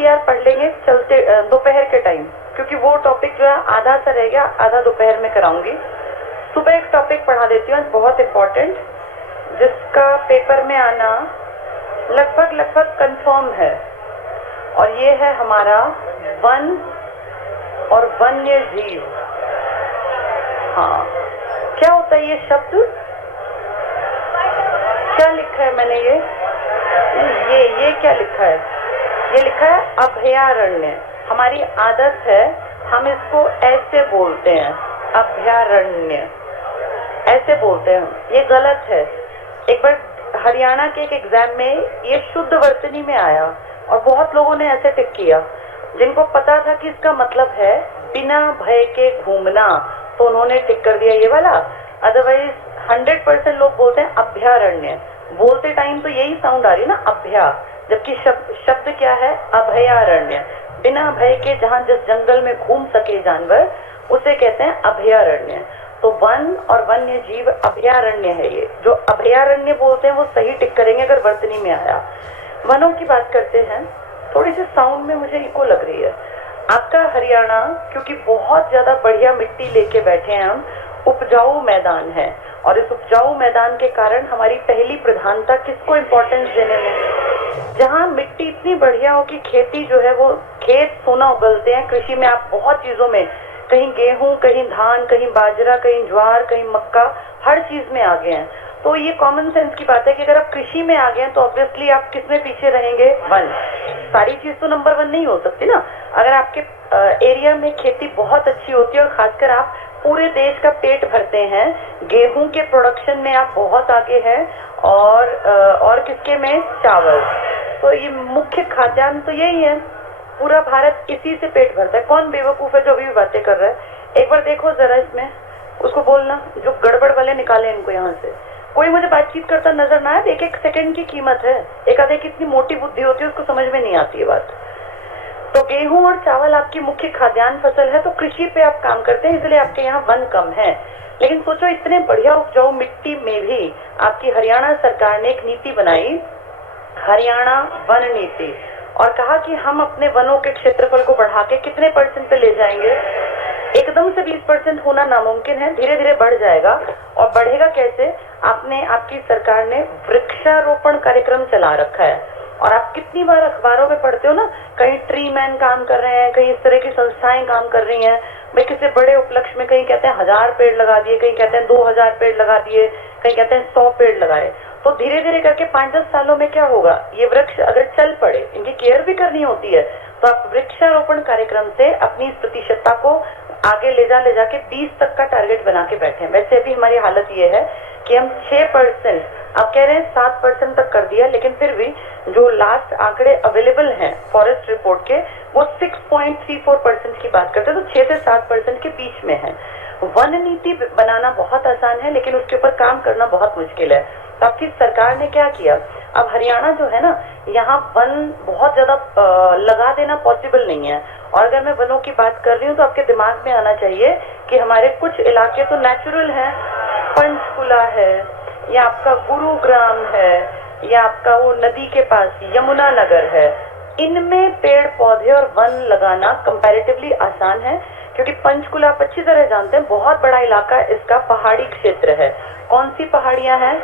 NCR पढ़ लेंगे चलते दोपहर के टाइम, क्योंकि वो टॉपिक जो है आधा सा रह गया, आधा दोपहर में कराऊंगी। सुबह एक टॉपिक पढ़ा देती हूँ बहुत इम्पोर्टेंट, जिसका पेपर में आना लगभग कंफर्म है, और ये है हमारा वन और वन्य जीव। हाँ, क्या होता है ये शब्द? क्या लिखा है मैंने? ये क्या लिखा है? ये लिखा है अभयारण्य। हमारी आदत है हम इसको ऐसे बोलते हैं, अभयारण्य ऐसे बोलते हैं, ये गलत है। एक बार हरियाणा के एक एग्जाम में ये शुद्ध वर्तनी में आया और बहुत लोगों ने ऐसे टिक किया, जिनको पता था कि इसका मतलब है बिना भय के घूमना, तो उन्होंने टिक कर दिया ये वाला। अदरवाइज 100% लोग बोलते हैं अभयारण्य, बोलते टाइम तो यही साउंड आ रही है ना, अभया, जबकि शब्द क्या है? अभयारण्य। बिना भय के जहाँ जिस जंगल में घूम सके जानवर, उसे कहते हैं अभयारण्य। तो वन और वन्य जीव अभयारण्य है। ये जो अभयारण्य बोलते हैं वो सही टिक करेंगे अगर वर्तनी में आया। वनों की बात करते हैं, थोड़ी सी साउंड में मुझे इको लग रही है। आपका हरियाणा क्योंकि बहुत ज्यादा बढ़िया मिट्टी लेके बैठे हैं हम, उपजाऊ मैदान है, और इस उपजाऊ मैदान के कारण हमारी पहली प्रधानता किसको इम्पोर्टेंस देने में? जहाँ मिट्टी इतनी बढ़िया हो कि खेती जो है वो खेत सोना उगलते हैं। कृषि में आप बहुत चीजों में, कहीं गेहूं, कहीं धान, कहीं बाजरा, कहीं ज्वार, कहीं मक्का, हर चीज में आगे हैं। तो ये कॉमन सेंस की बात है कि अगर आप कृषि में आ गए हैं तो ऑब्वियसली आप किस में पीछे रहेंगे? वन। सारी चीज तो नंबर वन नहीं हो सकती ना। अगर आपके एरिया में खेती बहुत अच्छी होती है और खासकर आप पूरे देश का पेट भरते हैं, गेहूं के प्रोडक्शन में आप बहुत आगे हैं, और किसके में? चावल। तो ये मुख्य खाद्यान्न तो यही है, पूरा भारत इसी से पेट भरता है। कौन बेवकूफ है जो अभी भी बातें कर रहा है? एक बार देखो जरा इसमें, उसको बोलना जो गड़बड़ वाले निकाले इनको यहाँ से। कोई मुझे बातचीत करता नजर ना आए, एक सेकंड की कीमत है। एक आधे की इतनी मोटी बुद्धि होती है, उसको समझ में नहीं आती है बात। तो गेहूं और चावल आपकी मुख्य खाद्यान्न फसल है, तो कृषि पे आप काम करते हैं, इसलिए आपके यहाँ वन कम है। लेकिन सोचो इतने बढ़िया उपजाऊ मिट्टी में भी आपकी हरियाणा सरकार ने एक नीति बनाई, हरियाणा वन नीति, और कहा कि हम अपने वनों के क्षेत्रफल को बढ़ा के कितने % पे ले जाएंगे? एकदम से 20% होना नामुमकिन है, धीरे धीरे बढ़ जाएगा। और बढ़ेगा कैसे? आपकी सरकार ने वृक्षारोपण कार्यक्रम चला रखा है, और आप कितनी बार अखबारों में पढ़ते हो ना, कहीं ट्री मैन काम कर रहे हैं, कहीं इस तरह की संस्थाएं काम कर रही हैं, भाई किसी बड़े उपलक्ष्य में कहीं कहते हैं 1000 पेड़ लगा दिए, कहीं कहते हैं 2000 पेड़ लगा दिए, कहीं कहते हैं 100 पेड़ लगाए। तो धीरे धीरे करके 5-10 सालों में क्या होगा? ये वृक्ष अगर चल पड़े, इनकी केयर भी करनी होती है, तो आप वृक्षारोपण कार्यक्रम से अपनी इस प्रतिशतता को आगे ले जाके 20 तक का टारगेट बना के बैठे हैं। वैसे अभी हमारी हालत ये है कि हम 6%, आप कह रहे हैं 7% तक कर दिया, लेकिन फिर भी जो लास्ट आंकड़े अवेलेबल हैं फॉरेस्ट रिपोर्ट के, वो 6.34% की बात करते हैं, तो 6 से 7% के बीच में है। वन नीति बनाना बहुत आसान है, लेकिन उसके ऊपर काम करना बहुत मुश्किल है। तो आपकी सरकार ने क्या किया? अब हरियाणा जो है ना, यहाँ वन बहुत ज्यादा लगा देना पॉसिबल नहीं है। और अगर मैं वनों की बात कर रही हूँ तो आपके दिमाग में आना चाहिए कि हमारे कुछ इलाके तो नेचुरल हैं, पंचकुला है, या आपका गुरुग्राम है, या आपका वो नदी के पास यमुना नगर है। इनमें पेड़ पौधे और वन लगाना कंपैरेटिवली आसान है, क्योंकि पंचकुला आप अच्छी तरह जानते हैं, बहुत बड़ा इलाका इसका पहाड़ी क्षेत्र है। कौन सी पहाड़ियां हैं?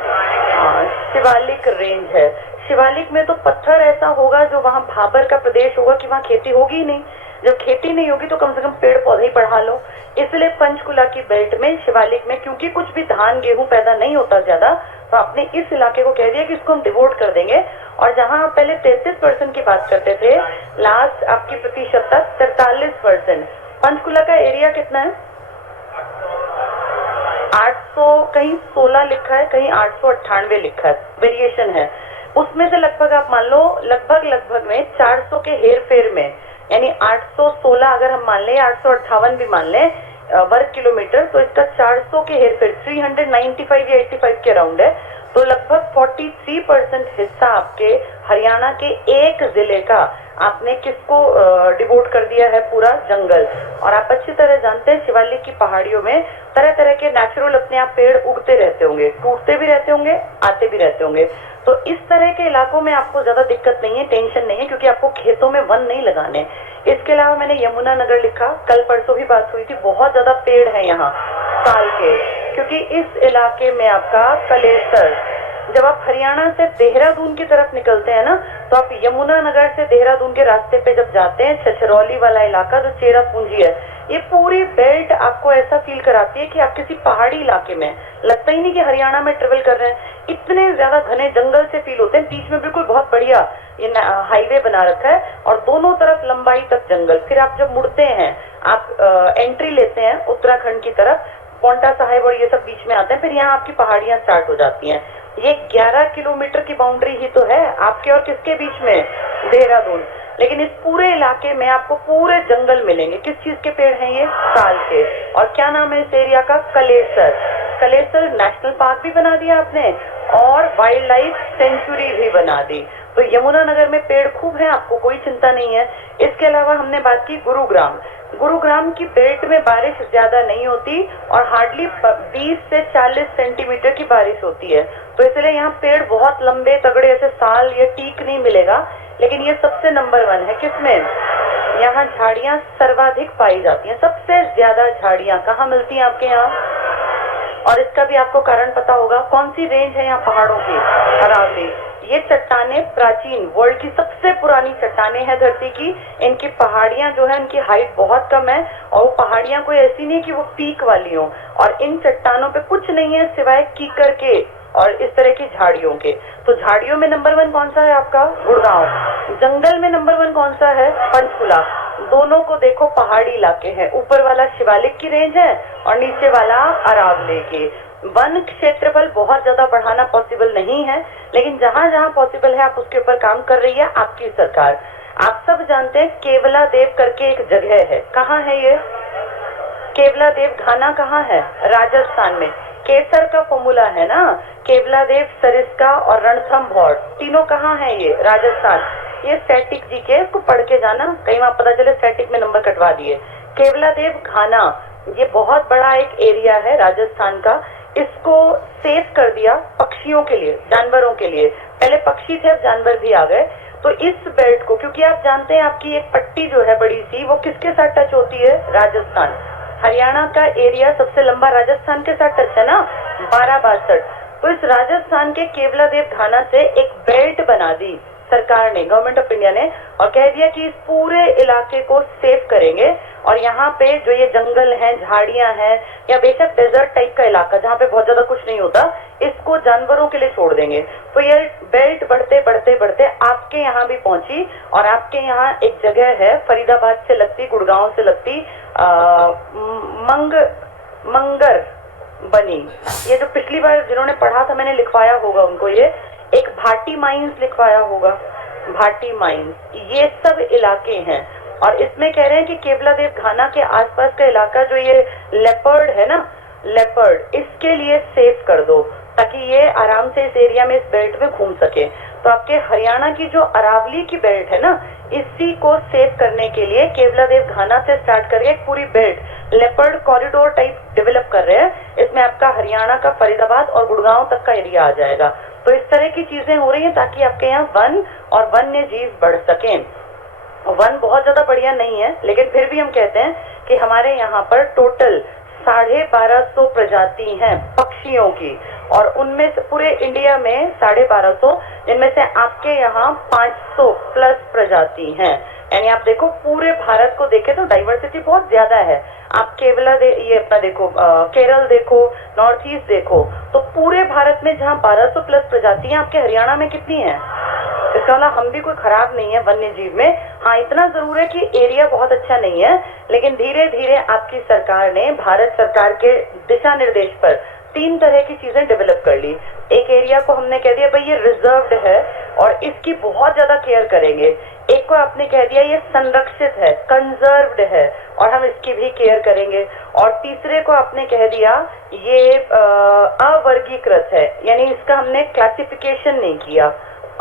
शिवालिक रेंज है। शिवालिक में तो पत्थर ऐसा होगा जो वहाँ भाबर का प्रदेश होगा कि वहाँ खेती होगी ही नहीं। जब खेती नहीं होगी तो कम से कम पेड़ पौधे ही बढ़ा लो। इसलिए पंचकुला की बेल्ट में, शिवालिक में, क्योंकि कुछ भी धान गेहूं पैदा नहीं होता ज्यादा, तो आपने इस इलाके को कह दिया कि इसको हम डिवोट कर देंगे। और जहां आप पहले 33% की बात करते थे, लास्ट आपकी प्रतिशतता 43%। पंचकुला का एरिया कितना है? 800, कहीं 16 लिखा है, कहीं 898 लिखा है, वेरिएशन है। उसमें से लगभग आप मान लो लगभग में 400 के हेर फेर में, यानी 816 अगर हम मान लें, 858 भी मान लें वर्ग किलोमीटर, तो इसका 400 के हेर फेर 395 या 85 के अराउंड है। तो लगभग 43% हिस्सा आपके हरियाणा के एक जिले का आपने किसको डिवोट कर दिया है? पूरा जंगल। और आप अच्छी तरह जानते हैं शिवालिक की पहाड़ियों में तरह तरह के नेचुरल अपने आप पेड़ उगते रहते होंगे, टूटते भी रहते होंगे, आते भी रहते होंगे। तो इस तरह के इलाकों में आपको ज्यादा दिक्कत नहीं है, टेंशन नहीं है, क्योंकि आपको खेतों में वन नहीं लगाने। इसके अलावा मैंने यमुनानगर लिखा, कल परसों भी बात हुई थी, बहुत ज्यादा पेड़ है यहाँ साल के, क्योंकि इस इलाके में आपका कलेसर, जब आप हरियाणा से देहरादून की तरफ निकलते हैं ना, तो आप यमुनानगर से देहरादून के रास्ते पे जब जाते हैं, छछरौली वाला इलाका जो चेरापूंजी है, ये पूरी बेल्ट आपको ऐसा फील कराती है कि आप किसी पहाड़ी इलाके में, लगता ही नहीं कि हरियाणा में ट्रेवल कर रहे हैं। इतने ज्यादा घने जंगल से फील होते हैं, बीच में बिल्कुल बहुत बढ़िया ये हाईवे बना रखा है और दोनों तरफ लंबाई तक जंगल। फिर आप जब मुड़ते हैं, आप एंट्री लेते हैं उत्तराखंड की तरफ, पोंटा साहिब और ये सब बीच में आते हैं, फिर यहाँ आपकी पहाड़ियां स्टार्ट हो जाती हैं। ये 11 किलोमीटर की बाउंड्री ही तो है आपके और किसके बीच में? देहरादून। लेकिन इस पूरे इलाके में आपको पूरे जंगल मिलेंगे। किस चीज के पेड़ हैं ये? साल के। और क्या नाम है इस एरिया का? कलेसर। कलेसर नेशनल पार्क भी बना दिया आपने और वाइल्ड लाइफ सेंचुरी भी बना दी। तो यमुनानगर में पेड़ खूब है, आपको कोई चिंता नहीं है। इसके अलावा हमने बात की गुरुग्राम। गुरुग्राम की बेल्ट में बारिश ज्यादा नहीं होती और हार्डली 20 से 40 सेंटीमीटर की बारिश होती है, तो इसलिए यहाँ पेड़ बहुत लंबे तगड़े ऐसे साल या टीक नहीं मिलेगा। लेकिन ये सबसे नंबर 1 है किसमें? यहाँ झाड़ियां सर्वाधिक पाई जाती हैं, सबसे ज्यादा झाड़ियां कहाँ मिलती हैं आपके यहाँ? और इसका भी आपको कारण पता होगा। कौन सी रेंज है यहाँ पहाड़ों की? अरावली। ये चट्टाने प्राचीन, वर्ल्ड की सबसे पुरानी चट्टाने हैं धरती की। इनकी पहाड़ियां जो है, इनकी हाइट बहुत कम है और वो पहाड़ियां कोई ऐसी नहीं कि वो पीक वाली हो। और इन चट्टानों पे कुछ नहीं है सिवाय कीकर के और इस तरह की झाड़ियों के। तो झाड़ियों में नंबर 1 कौन सा है आपका? गुड़गांव। जंगल में नंबर 1 कौन सा है? पंचकुला। दोनों को देखो पहाड़ी इलाके हैं, ऊपर वाला शिवालिक की रेंज है और नीचे वाला अरावली की। वन क्षेत्रफल बहुत ज्यादा बढ़ाना पॉसिबल नहीं है, लेकिन जहां जहां पॉसिबल है आप उसके ऊपर काम कर रही है आपकी सरकार। आप सब जानते हैं केवला देव करके एक जगह है, कहाँ है ये? केवला देव घाना कहाँ है? राजस्थान में। केसर का फॉर्मूला है ना, केवला देव, सरिस्का और रणथंभौर, तीनों कहाँ है ये? राजस्थान। ये स्टैटिक जी के, इसको पढ़ के जाना, कहीं वहां पता चले स्टैटिक में नंबर कटवा दिए। केवला देव घाना ये बहुत बड़ा एक एरिया है राजस्थान का। इसको सेव कर दिया पक्षियों के लिए, जानवरों के लिए। पहले पक्षी थे, अब जानवर भी आ गए। तो इस बेल्ट को, क्योंकि आप जानते हैं आपकी एक पट्टी जो है बड़ी सी, वो किसके साथ टच होती है? राजस्थान। हरियाणा का एरिया सबसे लंबा राजस्थान के साथ टच है ना, 1262। तो इस राजस्थान के केवला देव घाना से एक बेल्ट बना दी सरकार ने, गवर्नमेंट ऑफ इंडिया ने, और कह दिया कि इस पूरे इलाके को सेव करेंगे। और यहाँ पे जो ये जंगल हैं, झाड़ियां हैं, या बेशक डेजर्ट टाइप का इलाका जहाँ पे बहुत ज्यादा कुछ नहीं होता, इसको जानवरों के लिए छोड़ देंगे। तो ये बेल्ट बढ़ते बढ़ते बढ़ते आपके यहाँ भी पहुंची। और आपके यहाँ एक जगह है फरीदाबाद से लगती, गुड़गांव से लगती, मंगर बनी। ये जो पिछली बार जिन्होंने पढ़ा था मैंने लिखवाया होगा उनको, ये एक भाटी माइंस लिखवाया होगा, भाटी माइंस। ये सब इलाके हैं और इसमें कह रहे हैं कि केवला देव घाना के आसपास का इलाका जो ये लेपर्ड है ना, लेपर्ड, इसके लिए सेफ कर दो ताकि ये आराम से इस एरिया में, इस बेल्ट में घूम सके। तो आपके हरियाणा की जो अरावली की बेल्ट है ना, इसी को सेव करने के लिए केवला देव घाना से स्टार्ट करके एक पूरी belt leopard corridor type develop कर रहे हैं। इसमें आपका हरियाणा का फरीदाबाद और गुड़गांव तक का एरिया आ जाएगा। तो इस तरह की चीजें हो रही हैं ताकि आपके यहाँ वन और वन्य जीव बढ़ सकें। वन बहुत ज्यादा बढ़िया नहीं है, लेकिन फिर भी हम कहते हैं कि हमारे यहाँ पर टोटल 1250 प्रजाति हैं पक्षियों की, और उनमें से पूरे इंडिया में 1250, जिनमें से आपके यहाँ 500 प्लस प्रजाति हैं। यानी आप देखो पूरे भारत को देखें तो डाइवर्सिटी बहुत ज्यादा है। आप केवला ये अपना देखो, केरल देखो, नॉर्थ ईस्ट देखो, तो पूरे भारत में जहाँ 1200 प्लस प्रजातियां, आपके हरियाणा में कितनी है? इसका मतलब हम भी कोई खराब नहीं है वन्य जीव में। हाँ, इतना जरूर है कि एरिया बहुत अच्छा नहीं है, लेकिन धीरे धीरे आपकी सरकार ने, भारत सरकार के दिशा निर्देश पर 3 तरह की चीजें डेवलप कर ली। एक एरिया को हमने कह दिया भाई ये रिजर्व्ड है और इसकी बहुत ज्यादा केयर करेंगे। एक को आपने कह दिया ये संरक्षित है, कंजर्व्ड है, और हम इसकी भी केयर करेंगे। और तीसरे को आपने कह दिया ये अवर्गीकृत है, यानी इसका हमने क्लासिफिकेशन नहीं किया,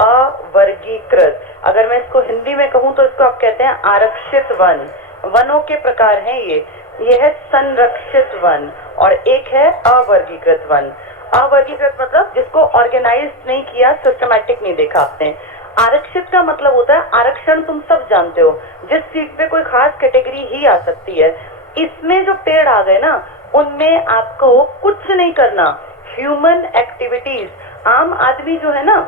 अवर्गीकृत। अगर मैं इसको हिंदी में कहूं तो इसको आप कहते हैं आरक्षित वन। वनों के प्रकार हैं ये है संरक्षित वन और एक है अवर्गीकृत वन। अवर्गीकृत मतलब जिसको ऑर्गेनाइज नहीं किया, सिस्टमैटिक नहीं देखा आपने। आरक्षित का मतलब होता है आरक्षण, तुम सब जानते हो, जिस चीज पे कोई खास कैटेगरी ही आ सकती है। इसमें जो पेड़ आ गए ना, उनमें आपको कुछ नहीं करना, ह्यूमन एक्टिविटीज। आम आदमी जो है ना,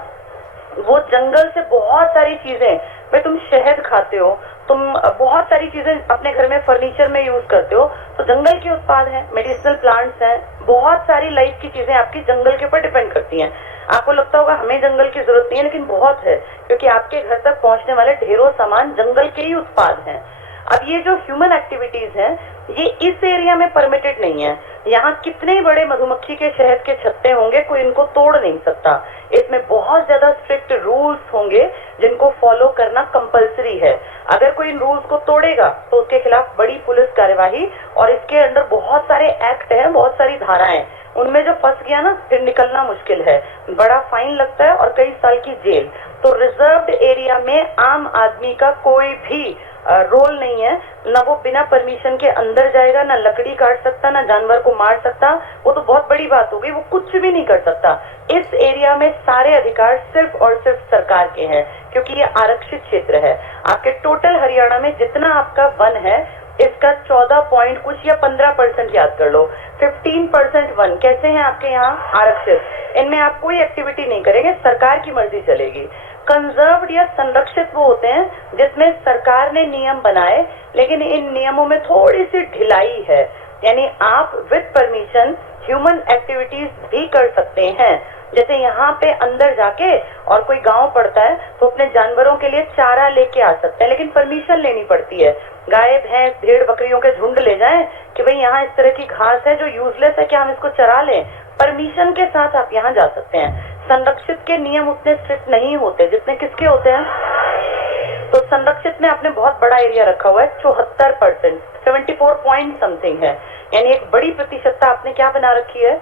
वो जंगल से बहुत सारी चीजें, भाई तुम शहद खाते हो, तुम बहुत सारी चीजें अपने घर में फर्नीचर में यूज करते हो, तो जंगल के उत्पाद हैं, मेडिसिनल प्लांट्स हैं, बहुत सारी लाइफ की चीजें आपकी जंगल के ऊपर डिपेंड करती हैं। आपको लगता होगा हमें जंगल की जरूरत नहीं है, लेकिन बहुत है, क्योंकि आपके घर तक पहुंचने वाले ढेरों सामान जंगल के ही उत्पाद हैं। अब ये जो ह्यूमन एक्टिविटीज हैं, ये इस एरिया में परमिटेड नहीं है। यहाँ कितने बड़े मधुमक्खी के शहद के छत्ते होंगे, कोई इनको तोड़ नहीं सकता। इसमें बहुत ज्यादा स्ट्रिक्ट रूल्स होंगे जिनको फॉलो करना कंपलसरी है। अगर कोई इन रूल्स को तोड़ेगा तो उसके खिलाफ बड़ी पुलिस कार्यवाही, और इसके अंदर बहुत सारे एक्ट हैं, बहुत सारी धाराएं, उनमें जो फंस गया ना, फिर निकलना मुश्किल है, बड़ा फाइन लगता है और कई साल की जेल। तो रिजर्व्ड एरिया में आम आदमी का कोई भी रोल नहीं है, ना वो बिना परमिशन के अंदर जाएगा, ना लकड़ी काट सकता, ना जानवर को मार सकता, वो तो बहुत बड़ी बात हो गई, वो कुछ भी नहीं कर सकता। इस एरिया में सारे अधिकार सिर्फ और सिर्फ सरकार के हैं, क्योंकि ये आरक्षित क्षेत्र है। आपके टोटल हरियाणा में जितना आपका वन है, इसका 14 पॉइंट कुछ या 15% याद कर लो। 15% वन कैसे हैं आपके यहाँ आरक्षित, इनमें आप कोई एक्टिविटी नहीं करेंगे, सरकार की मर्जी चलेगी। कंजर्व्ड या संरक्षित वो होते हैं जिसमें सरकार ने नियम बनाए, लेकिन इन नियमों में थोड़ी सी ढिलाई है, यानी आप विद परमिशन ह्यूमन एक्टिविटीज भी कर सकते हैं। जैसे यहाँ पे अंदर जाके और कोई गांव पड़ता है तो अपने जानवरों के लिए चारा लेके आ सकते हैं, लेकिन परमिशन लेनी पड़ती है। गाय भैंस भेड़ बकरियों के झुंड ले जाएं कि भाई यहाँ इस तरह की घास है जो यूजलेस है, क्या हम इसको चरा लें, परमिशन के साथ आप यहाँ जा सकते हैं। संरक्षित के नियम उतने स्ट्रिक्ट नहीं होते जितने किसके होते हैं। तो संरक्षित में आपने बहुत बड़ा एरिया रखा हुआ है, 74%, 74 पॉइंट समथिंग है, यानी एक बड़ी प्रतिशतता आपने क्या बना रखी है,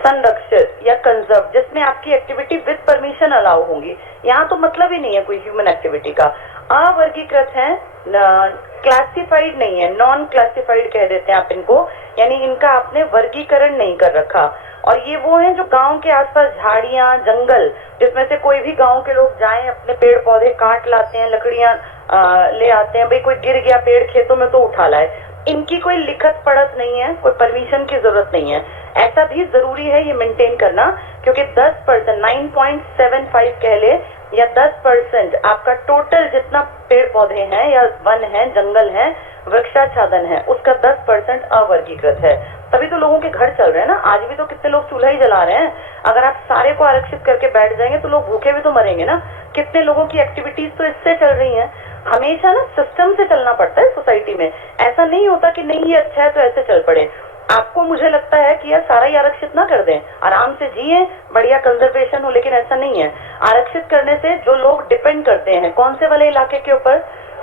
संरक्षित या कंजर्व, जिसमें आपकी एक्टिविटी विद परमिशन अलाउ होंगी। यहाँ तो मतलब ही नहीं है कोई ह्यूमन एक्टिविटी का। अवर्गीकृत है, क्लासिफाइड नहीं है, नॉन क्लासिफाइड कह देते हैं आप इनको, यानी इनका आपने वर्गीकरण नहीं कर रखा। और ये वो हैं जो गांव के आसपास झाड़ियां, जंगल, जिसमें से कोई भी गांव के लोग जाएं, अपने पेड़ पौधे काट लाते हैं, लकड़ियां ले आते हैं, भाई कोई गिर गया पेड़ खेतों में तो उठा लाए, इनकी कोई लिखत पढ़त नहीं है, कोई परमिशन की जरूरत नहीं है। ऐसा भी जरूरी है ये मेंटेन करना, क्योंकि 10%, 9.75 कह ले, या 10% आपका टोटल जितना पेड़ पौधे हैं या वन है, जंगल है, वृक्षाच्छादन है, उसका 10% अवर्गीकृत है। तभी तो लोगों के घर चल रहे हैं ना। आज भी तो कितने लोग चूल्हा ही जला रहे हैं। अगर आप सारे को आरक्षित करके बैठ जाएंगे तो लोग भूखे भी तो मरेंगे ना। कितने लोगों की एक्टिविटीज तो इससे चल रही हैं। हमेशा ना सिस्टम से चलना पड़ता है सोसाइटी में। ऐसा नहीं होता कि नहीं ये अच्छा है तो ऐसे चल पड़े। आपको मुझे लगता है कि यार सारा ही आरक्षित ना कर दें, आराम से जिए, बढ़िया कंजर्वेशन हो, लेकिन ऐसा नहीं है। आरक्षित करने से जो लोग डिपेंड करते हैं कौन से वाले इलाके के ऊपर,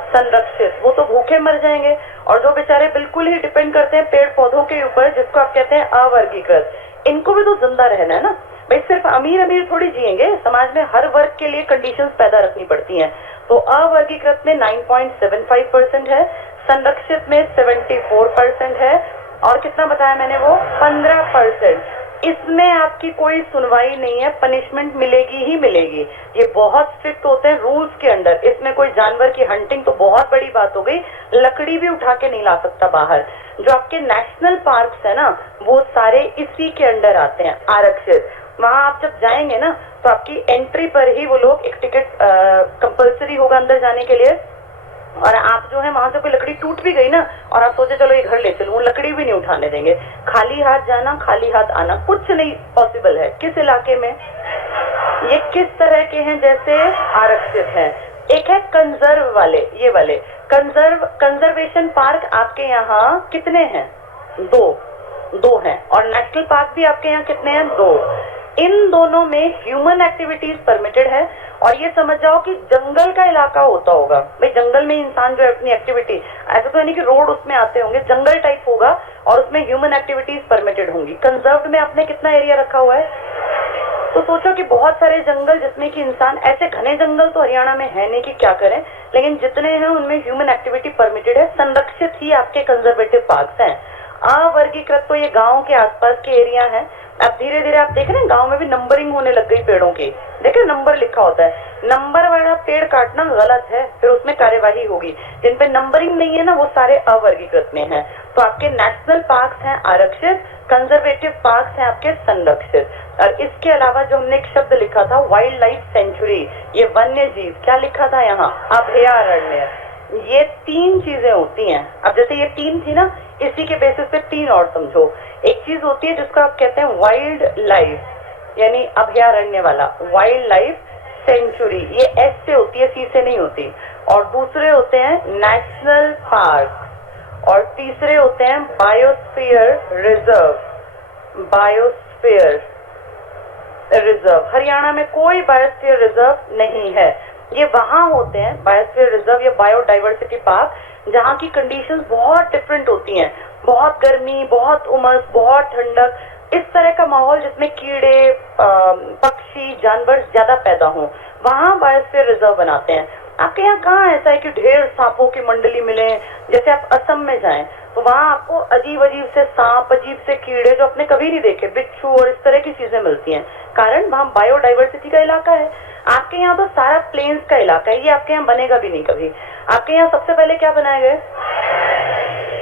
संरक्षित, वो तो भूखे मर जाएंगे। और जो बेचारे बिल्कुल ही डिपेंड करते हैं पेड़ पौधों के ऊपर, जिसको आप कहते हैं अवर्गीकृत, इनको भी तो जिंदा रहना है ना भाई। सिर्फ अमीर अमीर थोड़ी जिएंगे, समाज में हर वर्ग के लिए कंडीशंस पैदा रखनी पड़ती हैं। तो अवर्गीकृत में 9.75% है, संरक्षित में 74% है, और कितना बताया मैंने वो 15%। इसमें आपकी कोई सुनवाई नहीं है, पनिशमेंट मिलेगी ही मिलेगी। ये बहुत स्ट्रिक्ट होते हैं रूल्स के अंडर। इसमें कोई जानवर की हंटिंग तो बहुत बड़ी बात हो गई, लकड़ी भी उठा के नहीं ला सकता बाहर। जो आपके नेशनल पार्क्स है ना, वो सारे इसी के अंडर आते हैं, आरक्षित। वहां आप जब जाएंगे ना तो आपकी एंट्री पर ही वो लोग, एक टिकट कंपलसरी होगा अंदर जाने के लिए, और आप जो है वहां से कोई लकड़ी टूट भी गई ना और आप सोचे चलो ये घर ले चलूं, वो लकड़ी भी नहीं उठाने देंगे। खाली हाथ जाना, खाली हाथ आना, कुछ नहीं पॉसिबल है। किस इलाके में ये किस तरह के हैं, जैसे आरक्षित हैं। एक है कंजर्व वाले, ये वाले कंजर्वेशन पार्क आपके यहाँ कितने हैं? दो हैं। और नेशनल पार्क भी आपके यहाँ कितने हैं? 2। इन दोनों में ह्यूमन एक्टिविटीज परमिटेड है। और ये समझ जाओ कि जंगल का इलाका होता होगा, भाई जंगल में इंसान जो है अपनी एक्टिविटी, ऐसा तो नहीं कि रोड उसमें आते होंगे, जंगल टाइप होगा और उसमें ह्यूमन एक्टिविटीज परमिटेड होंगी। कंजर्व्ड में आपने कितना एरिया रखा हुआ है? तो सोचो कि बहुत सारे जंगल जिसमें कि इंसान, ऐसे घने जंगल तो हरियाणा में है नहीं कि क्या करें, लेकिन जितने हैं उनमें ह्यूमन एक्टिविटी परमिटेड है। संरक्षित ही आपके कंजर्वेटिव पार्क्स हैं। अवर्गीकृत तो ये गांव के आसपास के एरिया हैं। अब धीरे धीरे आप देख रहे हैं गांव में भी नंबरिंग होने लग गई पेड़ों की, देखिए नंबर लिखा होता है। नंबर वाला पेड़ काटना गलत है, फिर उसमें कार्यवाही होगी। जिन पे नंबरिंग नहीं है ना वो सारे अवर्गीकृत में हैं। तो आपके नेशनल पार्क्स हैं आरक्षित, कंजर्वेटिव पार्क्स हैं आपके संरक्षित। और इसके अलावा जो हमने एक शब्द लिखा था वाइल्ड लाइफ सेंचुरी, ये वन्य जीव, क्या लिखा था यहाँ? अभयारण्य। ये तीन चीजें होती हैं। अब जैसे ये तीन थी ना, इसी के बेसिस पे तीन और समझो। एक चीज होती है जिसको आप कहते हैं वाइल्ड लाइफ, यानी अभयारण्य वाला, वाइल्ड लाइफ सेंचुरी, ये एस से होती है, सी से नहीं होती। और दूसरे होते हैं नेशनल पार्क, और तीसरे होते हैं biosphere reserve. Biosphere reserve, Haryana में कोई बायोस्फीयर रिजर्व नहीं है। ये वहां होते हैं बायोस्फीयर रिजर्व या बायोडाइवर्सिटी पार्क, जहाँ की कंडीशंस बहुत डिफरेंट होती हैं, बहुत गर्मी, बहुत उमस, बहुत ठंडक, इस तरह का माहौल जिसमें कीड़े, पक्षी, जानवर ज्यादा पैदा हों, वहां बायोस्फीयर रिजर्व बनाते हैं। आपके यहाँ कहाँ ऐसा है कि ढेर सांपों की मंडली मिले? जैसे आप असम में जाएं तो वहां आपको अजीब अजीब से सांप, अजीब से कीड़े जो आपने कभी नहीं देखे, बिच्छू और इस तरह की चीजें मिलती हैं। कारण वहां बायोडाइवर्सिटी का इलाका है। आपके यहाँ तो सारा प्लेन्स का इलाका है, ये आपके यहाँ बनेगा भी नहीं कभी। आपके यहाँ सबसे पहले क्या बनाए गए?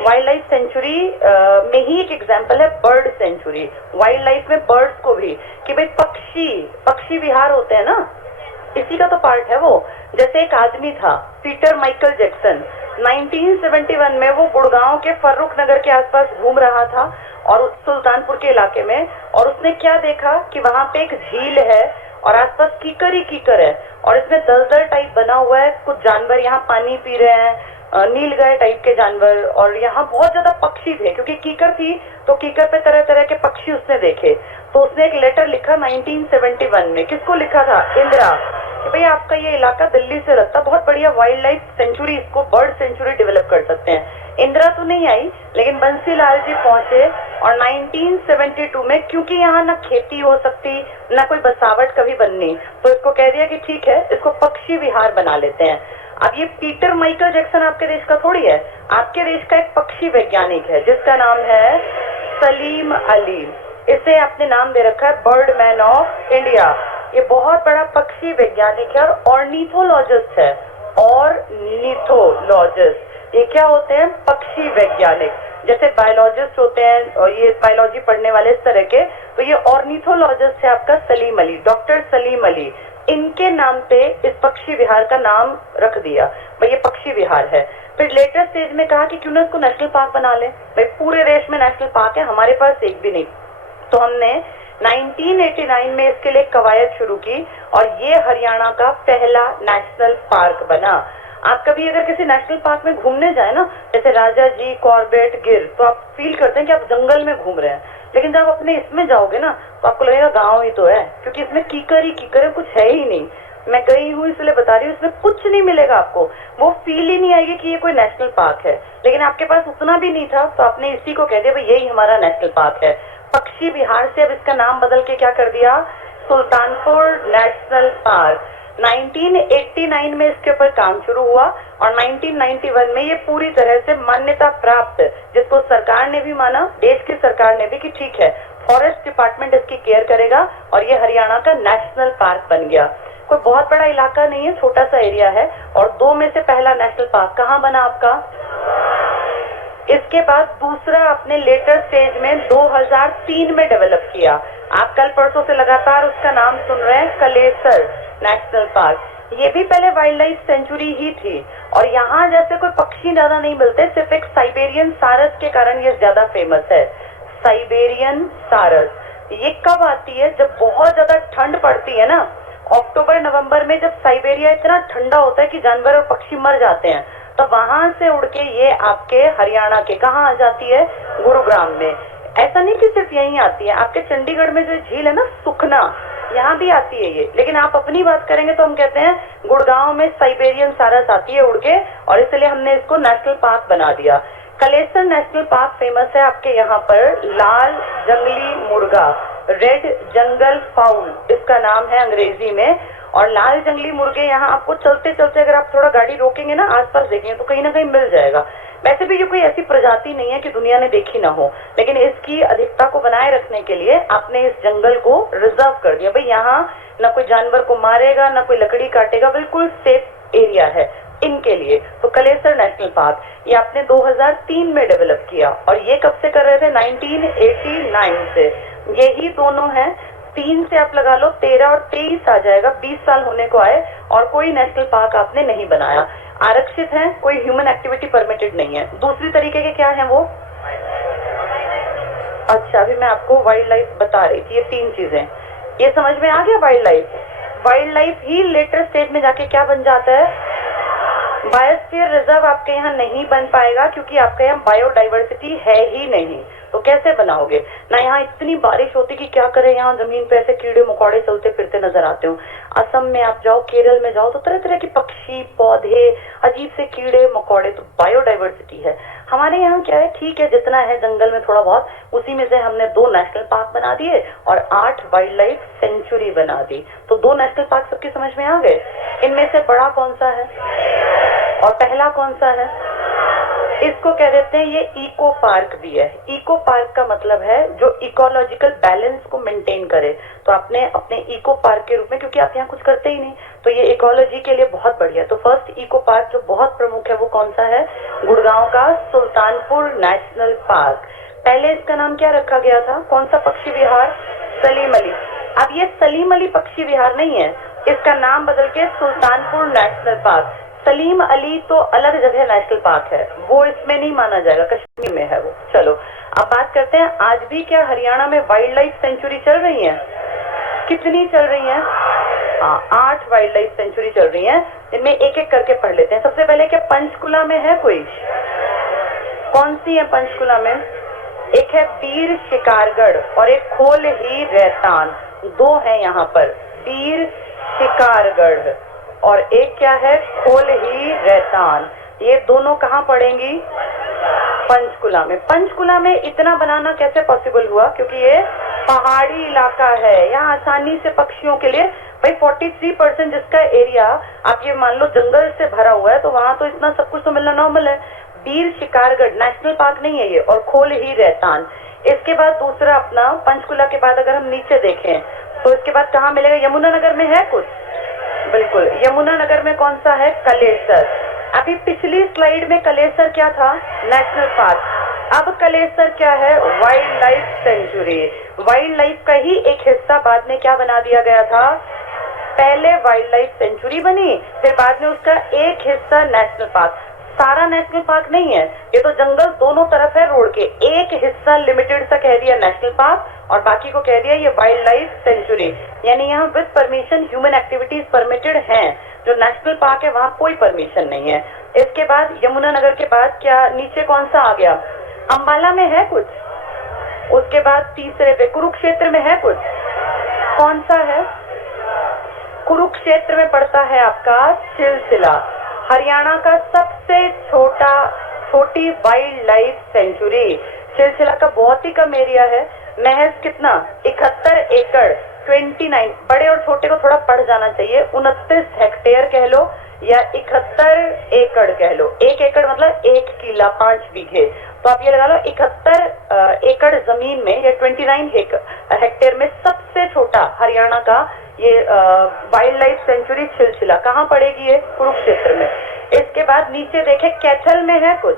वाइल्ड लाइफ सेंचुरी में ही एक एग्जाम्पल है बर्ड सेंचुरी। वाइल्ड लाइफ में बर्ड्स को भी, कि भाई पक्षी विहार होते हैं ना, इसी का तो पार्ट है वो। जैसे एक आदमी था पीटर माइकल जैक्सन, 1971 में वो गुड़गांव के फर्रुख नगर के आसपास घूम रहा था और सुल्तानपुर के इलाके में, और उसने क्या देखा कि वहां पे एक झील है और आसपास कीकर ही कीकर है, और इसमें दलदल टाइप बना हुआ है, कुछ जानवर यहाँ पानी पी रहे हैं, नीलगाय टाइप के जानवर, और यहाँ बहुत ज्यादा पक्षी थे क्योंकि कीकर थी, तो कीकर पे तरह तरह के पक्षी उसने देखे। तो उसने एक लेटर लिखा 1971 में, किसको लिखा था? इंदिरा, कि भाई आपका ये इलाका दिल्ली से लगता, बहुत बढ़िया वाइल्ड लाइफ सेंचुरी, इसको बर्ड सेंचुरी डेवलप कर सकते हैं। इंदिरा तो नहीं आई, लेकिन बंसीलाल जी पहुंचे और 1972 में, क्योंकि यहाँ ना खेती हो सकती ना कोई बसावट कभी बननी, तो इसको कह दिया कि ठीक है, इसको पक्षी विहार बना लेते हैं। अब ये पीटर माइकल जैक्सन आपके देश का थोड़ी है, आपके देश का एक पक्षी वैज्ञानिक है जिसका नाम है सलीम अली। इसे आपने नाम दे रखा है बर्ड मैन ऑफ इंडिया। ये बहुत बड़ा पक्षी वैज्ञानिक है और ऑर्निथोलॉजिस्ट है। ऑर्निथोलॉजिस्ट, ये क्या होते हैं? पक्षी वैज्ञानिक। जैसे बायोलॉजिस्ट होते हैं और ये बायोलॉजी पढ़ने वाले इस तरह के, तो ये ऑर्निथोलॉजिस्ट है आपका सलीम अली, डॉक्टर सलीम अली। इनके नाम पे इस पक्षी विहार का नाम रख दिया, भाई ये पक्षी विहार है। फिर लेटर स्टेज में कहा कि क्यों ना इसको नेशनल पार्क बना ले, भाई पूरे देश में नेशनल पार्क है, हमारे पास एक भी नहीं। तो हमने 1989 में इसके लिए कवायद शुरू की और ये हरियाणा का पहला नेशनल पार्क बना। आप कभी अगर किसी नेशनल पार्क में घूमने जाए ना, जैसे राजा जी, कॉर्बेट, गिर, तो आप फील करते हैं कि आप जंगल में घूम रहे हैं, लेकिन जब अपने इसमें जाओगे ना तो आपको लगेगा गांव ही तो है, क्योंकि इसमें कीकर ही कीकर है, कुछ है ही नहीं। मैं गई हूँ इसलिए बता रही हूँ, इसमें कुछ नहीं मिलेगा आपको, वो फील ही नहीं आएगी कि ये कोई नेशनल पार्क है। लेकिन आपके पास उतना भी नहीं था तो आपने इसी को कह दिया भाई यही हमारा नेशनल पार्क है। पक्षी विहार से अब इसका नाम बदल के क्या कर दिया? Sultanpur national park. 1989 में इसके ऊपर काम शुरू हुआ और 1991 में ये पूरी तरह से मान्यता प्राप्त, जिसको सरकार ने भी माना, देश की सरकार ने भी, कि ठीक है फॉरेस्ट डिपार्टमेंट इसकी केयर करेगा, और ये हरियाणा का नेशनल पार्क बन गया। कोई बहुत बड़ा इलाका नहीं है, छोटा सा एरिया है, और दो में से पहला नेशनल पार्क कहाँ बना आपका? इसके बाद दूसरा आपने लेटर स्टेज में 2003 में डेवलप किया। आप कल परसों से लगातार उसका नाम सुन रहे हैं, कलेसर नेशनल पार्क। ये भी पहले वाइल्ड लाइफ सेंचुरी ही थी और यहाँ जैसे कोई पक्षी ज्यादा नहीं मिलते, सिर्फ एक साइबेरियन सारस के कारण ये ज्यादा फेमस है। साइबेरियन सारस ये कब आती है? जब बहुत ज्यादा ठंड पड़ती है ना, अक्टूबर नवंबर में, जब साइबेरिया इतना ठंडा होता है कि जानवर और पक्षी मर जाते हैं, तो वहां से उड़ के ये आपके हरियाणा के कहाँ आ जाती है? गुरुग्राम में। ऐसा नहीं कि सिर्फ यहीं आती है, आपके चंडीगढ़ में जो झील है ना सुखना, यहाँ भी आती है ये। लेकिन आप अपनी बात करेंगे तो हम कहते हैं गुड़गांव में साइबेरियन सारस आती है उड़ के, और इसलिए हमने इसको नेशनल पार्क बना दिया। कलेसर नेशनल पार्क फेमस है आपके यहाँ पर लाल जंगली मुर्गा, रेड जंगल फाउल इसका नाम है अंग्रेजी में। और लाल जंगली मुर्गे यहाँ आपको चलते चलते अगर आप थोड़ा गाड़ी रोकेंगे ना, आसपास देखेंगे तो कहीं ना कहीं मिल जाएगा। वैसे भी ये कोई ऐसी प्रजाति नहीं है कि दुनिया ने देखी ना हो, लेकिन इसकी अधिकता को बनाए रखने के लिए आपने इस जंगल को रिजर्व कर दिया। भाई यहाँ ना कोई जानवर को मारेगा, ना कोई लकड़ी काटेगा, बिल्कुल सेफ एरिया है इनके लिए। तो कलेसर नेशनल पार्क ये आपने 2003 में डेवलप किया, और ये कब से कर रहे थे? 1989 से। यही दोनों हैं, 3 से आप लगा लो 13 और 23 आ जाएगा, 20 साल होने को आए, और कोई नेशनल पार्क आपने नहीं बनाया। आरक्षित है, कोई ह्यूमन एक्टिविटी परमिटेड नहीं है। दूसरी तरीके के क्या है वो? अच्छा, अभी मैं आपको वाइल्ड लाइफ बता रही थी, ये 3 चीजें, ये समझ में आ गया? वाइल्ड लाइफ ही लेटर स्टेज में जाके क्या बन जाता है? बायोस्फीयर रिजर्व आपके यहाँ नहीं बन पाएगा, क्योंकि आपके यहाँ बायोडाइवर्सिटी है ही नहीं। तो कैसे बनाओगे ना? यहाँ इतनी बारिश होती कि क्या करें, यहाँ जमीन पे ऐसे कीड़े मकोड़े चलते फिरते नजर आते हो। असम में आप जाओ, केरल में जाओ, तो तरह तरह के पक्षी, पौधे, अजीब से कीड़े मकोड़े, तो बायोडाइवर्सिटी है। हमारे यहाँ क्या है, ठीक है जितना है जंगल में थोड़ा बहुत, उसी में से हमने 2 नेशनल पार्क बना दिए और 8 वाइल्ड लाइफ सेंचुरी बना दी। तो 2 नेशनल पार्क सबके समझ में आ गए? इनमें से बड़ा कौन सा है और पहला कौन सा है? इसको कह देते हैं, ये इको पार्क भी है। इको पार्क का मतलब है जो इकोलॉजिकल बैलेंस को मेंटेन करे। तो आपने अपने इको पार्क के रूप में, क्योंकि आप यहाँ कुछ करते ही नहीं, तो ये इकोलॉजी के लिए बहुत बढ़िया। तो फर्स्ट इको पार्क जो बहुत प्रमुख है वो कौन सा है? गुड़गांव का सुल्तानपुर नेशनल पार्क। पहले इसका नाम क्या रखा गया था? कौन सा पक्षी विहार? सलीम अली। अब ये सलीम अली पक्षी विहार नहीं है, इसका नाम बदल के सुल्तानपुर नेशनल पार्क। सलीम अली तो अलग जगह नेशनल पार्क है, वो इसमें नहीं माना जाएगा, कश्मीर में है वो। चलो अब बात करते हैं, आज भी क्या हरियाणा में वाइल्ड लाइफ सेंचुरी चल रही है? कितनी चल रही है? 8 वाइल्ड लाइफ सेंचुरी चल रही है। इनमें एक एक करके पढ़ लेते हैं। सबसे पहले क्या पंचकुला में है कोई? कौन सी है पंचकुला में? एक है बीर शिकारगढ़ और एक खोल ही रहतान, 2 है यहाँ पर, बीर शिकारगढ़ और एक क्या है? खोल ही रहतान। ये दोनों कहाँ पड़ेंगी? पंचकुला में। पंचकुला में इतना बनाना कैसे पॉसिबल हुआ? क्योंकि ये पहाड़ी इलाका है, यहाँ आसानी से पक्षियों के लिए, भाई 43% जिसका एरिया आप ये मान लो जंगल से भरा हुआ है, तो वहां तो इतना सब कुछ तो मिलना नॉर्मल है। बीर शिकारगढ़ नेशनल पार्क नहीं है ये, और खोल ही रहतान। इसके बाद दूसरा अपना पंचकुला के बाद अगर हम नीचे देखें तो इसके बाद कहाँ मिलेगा? यमुनानगर में है कुछ? बिल्कुल, यमुनानगर में कौन सा है? कलेसर। अभी पिछली स्लाइड में कलेसर क्या था? National park. अब कलेसर क्या है? Wild life sanctuary. Wild life का ही एक हिस्सा बाद में क्या बना दिया गया था? पहले वाइल्ड लाइफ सेंचुरी बनी, फिर बाद में उसका एक हिस्सा नेशनल पार्क। सारा नेशनल पार्क नहीं है, ये तो जंगल दोनों तरफ है रोड के, एक हिस्सा लिमिटेड सा कह दिया नेशनल पार्क और बाकी को कह दिया ये वाइल्ड लाइफ सेंचुरी। यानी यहाँ with permission human activities permitted हैं। जो नेशनल पार्क है वहाँ कोई परमिशन नहीं है। इसके बाद यमुनानगर के बाद क्या नीचे कौन सा आ गया? अंबाला में है कुछ? उसके बाद तीसरे पे कुरुक्षेत्र में है कुछ? कौन सा है? कुरुक्षेत्र में पड़ता है आपका सिलसिला, हरियाणा का सबसे छोटी वाइल्ड लाइफ सेंचुरी। सिलसिला का बहुत ही कम एरिया है, महज कितना? 71 एकड़ 29। बड़े और छोटे को थोड़ा पढ़ जाना चाहिए। 29 हेक्टेयर कह लो या 71 एकड़ कह लो। 1 एकड़ मतलब 1 किला 5 बीघे। तो आप ये लगा लो 71 एकड़ जमीन में या 29 हेक्टेयर में सबसे छोटा हरियाणा का ये वाइल्ड लाइफ सेंचुरी सिलसिला कहाँ पड़ेगी? ये कुरुक्षेत्र में। इसके बाद नीचे देखे कैथल में है कुछ?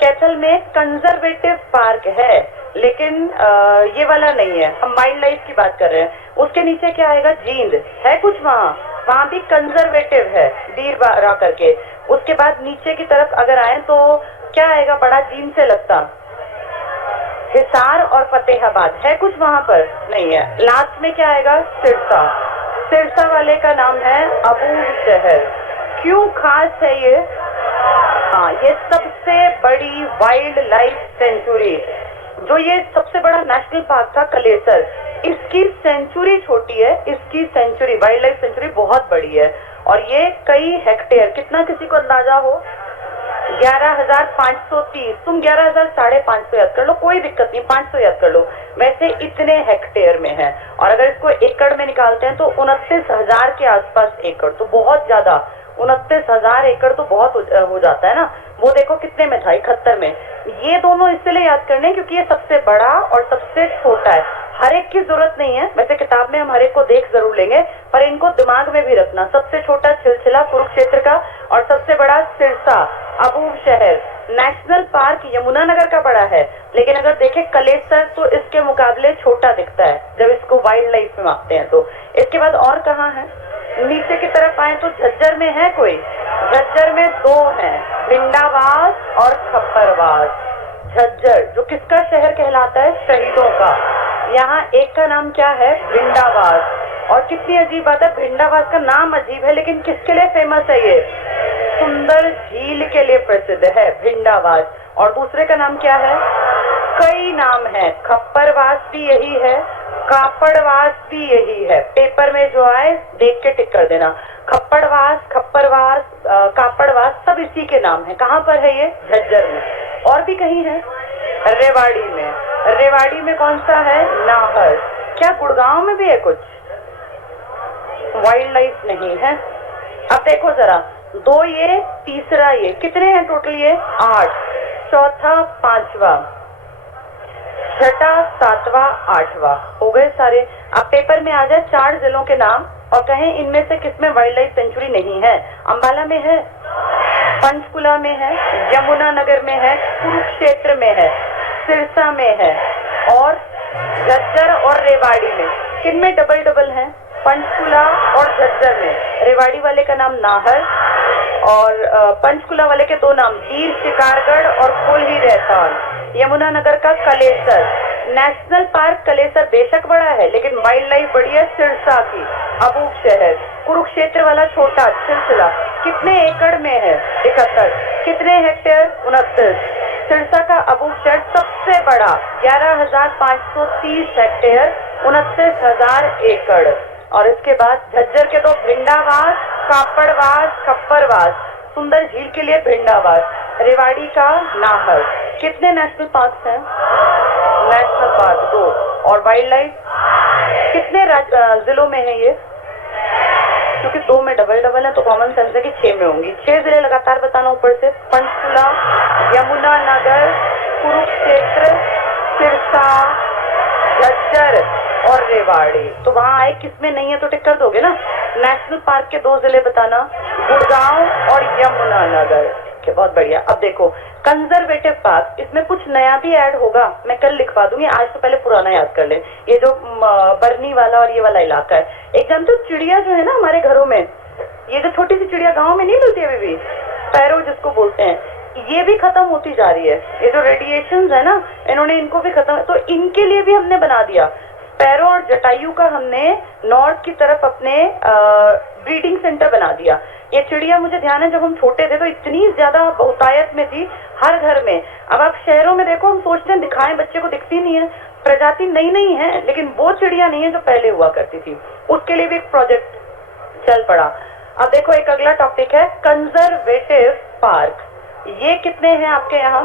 कैथल में कंजर्वेटिव पार्क है, लेकिन ये वाला नहीं है, हम वाइल्ड लाइफ की बात कर रहे हैं। उसके नीचे क्या आएगा? जींद है कुछ वहाँ? वहाँ भी कंजर्वेटिव है, दीर बारा करके। उसके बाद नीचे की तरफ अगर आए तो क्या आएगा? बड़ा जींद से लगता हिसार और फतेहाबाद है कुछ वहाँ पर? नहीं है। लास्ट में क्या आएगा? सिरसा। सिरसा वाले का नाम है अबूर शहर। क्यों खास है ये? हाँ, ये सबसे बड़ी वाइल्ड लाइफ सेंचुरी। जो ये सबसे बड़ा नेशनल पार्क था कलेसर, इसकी सेंचुरी छोटी है, इसकी सेंचुरी वाइल्ड लाइफ सेंचुरी बहुत बड़ी है और ये कई हेक्टेयर, कितना किसी को अंदाजा हो? 11,530, तुम 11,550 याद कर लो, कोई दिक्कत नहीं, 500 याद कर लो। वैसे इतने हेक्टेयर में है और अगर इसको एकड़ में निकालते हैं तो 29,000 के आसपास एकड़, तो बहुत ज्यादा, 29,000 एकड़ तो बहुत हो जाता है ना। वो देखो कितने में था, 71 में। ये दोनों इसलिए याद करने क्योंकि ये सबसे बड़ा और सबसे छोटा है। हर एक की जरूरत नहीं है, वैसे किताब में हम हर एक को देख जरूर लेंगे, पर इनको दिमाग में भी रखना। सबसे छोटा छिलछिला कुरुक्षेत्र का और सबसे बड़ा सिरसा अबूब शहर। नेशनल पार्क यमुनानगर का बड़ा है, लेकिन अगर देखें कलेसर तो इसके मुकाबले छोटा दिखता है जब इसको वाइल्ड लाइफ में मापते हैं तो। इसके बाद और कहाँ है? नीचे की तरफ आए तो झज्जर में है कोई? झज्जर में दो हैं, भिंडावास और खप्परवास। झज्जर जो किसका शहर कहलाता है? शहीदों का। यहाँ एक का नाम क्या है? भिंडावास। और कितनी अजीब बात है, भिंडावास का नाम अजीब है लेकिन किसके लिए फेमस है ये? सुंदर झील के लिए प्रसिद्ध है भिंडावास। और दूसरे का नाम क्या है? कई नाम है, खप्परवास भी यही है, कापड़वास भी यही है। पेपर में जो आए देख के टिक कर देना। खप्पड़वास, खप्परवास, कापड़वास सब इसी के नाम है। कहाँ पर है ये? झज्जर में। और भी कहीं है? रेवाड़ी में। रेवाड़ी में कौन सा है? नाहर। क्या गुड़गांव में भी है कुछ? वाइल्ड लाइफ नहीं है। अब देखो जरा, दो ये, तीसरा ये, कितने हैं टोटल ये? 8। चौथा, पांचवा, छठा, सातवां, आठवां, हो गए सारे। अब पेपर में आ जाए 4 जिलों के नाम और कहें इनमें से किसमें वाइल्ड लाइफ सेंचुरी नहीं है? अंबाला में है, पंचकुला में है, यमुनानगर में है, कुरुक्षेत्र में है, सिरसा में है और झज्जर और रेवाड़ी में। किनमें डबल डबल है? पंचकुला और झज्जर में। रेवाड़ी वाले का नाम नाहर और पंचकुला वाले के दो नाम वीर शिकारगढ़ और कुलही रहतान। यमुनानगर का कलेसर। नेशनल पार्क कलेसर बेशक बड़ा है लेकिन वाइल्ड लाइफ बड़ी है सिरसा की, अबूब शहर। कुरुक्षेत्र वाला छोटा, सिलसिला, कितने एकड़ में है? 71। कितने हेक्टेयर? 29। सिरसा का अबूब शहर सबसे बड़ा, 11,530 हेक्टेयर, 29,000 एकड़। और इसके बाद झज्जर के दो, भिंडावास, कापड़वास, खप्परवास, सुंदर झील के लिए भिंडावास, रेवाड़ी का नाहर। कितने नेशनल पार्क हैं? National park 2। और वाइल्ड लाइफ कितने जिलों में है ये? क्योंकि 2 में डबल डबल है तो कॉमन सेंस है कि 6 में होंगी। 6 जिले लगातार बताना ऊपर से, पंचकुला, यमुनानगर, कुरुक्षेत्र, सिरसा, झज्जर और रेवाड़ी। तो वहां आए किसमें नहीं है तो टिक कर दोगे ना। नेशनल पार्क के 2 जिले बताना, गुड़गांव और यमुनानगर। ठीक है, बहुत बढ़िया। अब देखो कंजर्वेटिव पार्क, इसमें कुछ नया भी ऐड होगा, मैं कल लिखवा दूंगी, आज तो पहले पुराना याद कर ले। ये जो बरनी वाला और ये वाला इलाका है, एक जानते हो चिड़िया जो है ना हमारे घरों में, ये जो छोटी सी चिड़िया गाँव में नहीं मिलती अभी भी, स्पैरो जिसको बोलते हैं, ये भी खत्म होती जा रही है। ये जो रेडिएशन है ना, इन्होंने इनको भी खत्म, तो इनके लिए भी हमने बना दिया। स्पैरो और जटायु का हमने नॉर्थ की तरफ अपने ब्रीडिंग सेंटर बना दिया। ये चिड़िया मुझे ध्यान है जब हम छोटे थे तो इतनी ज्यादा बहुतायत में थी हर घर में। अब आप शहरों में देखो, हम सोचते हैं दिखाएं बच्चे को, दिखती नहीं है। प्रजाति नई नई है लेकिन वो चिड़िया नहीं है जो पहले हुआ करती थी। उसके लिए भी एक प्रोजेक्ट चल पड़ा। अब देखो एक अगला टॉपिक है कंजर्वेटिव पार्क। ये कितने हैं आपके यहाँ?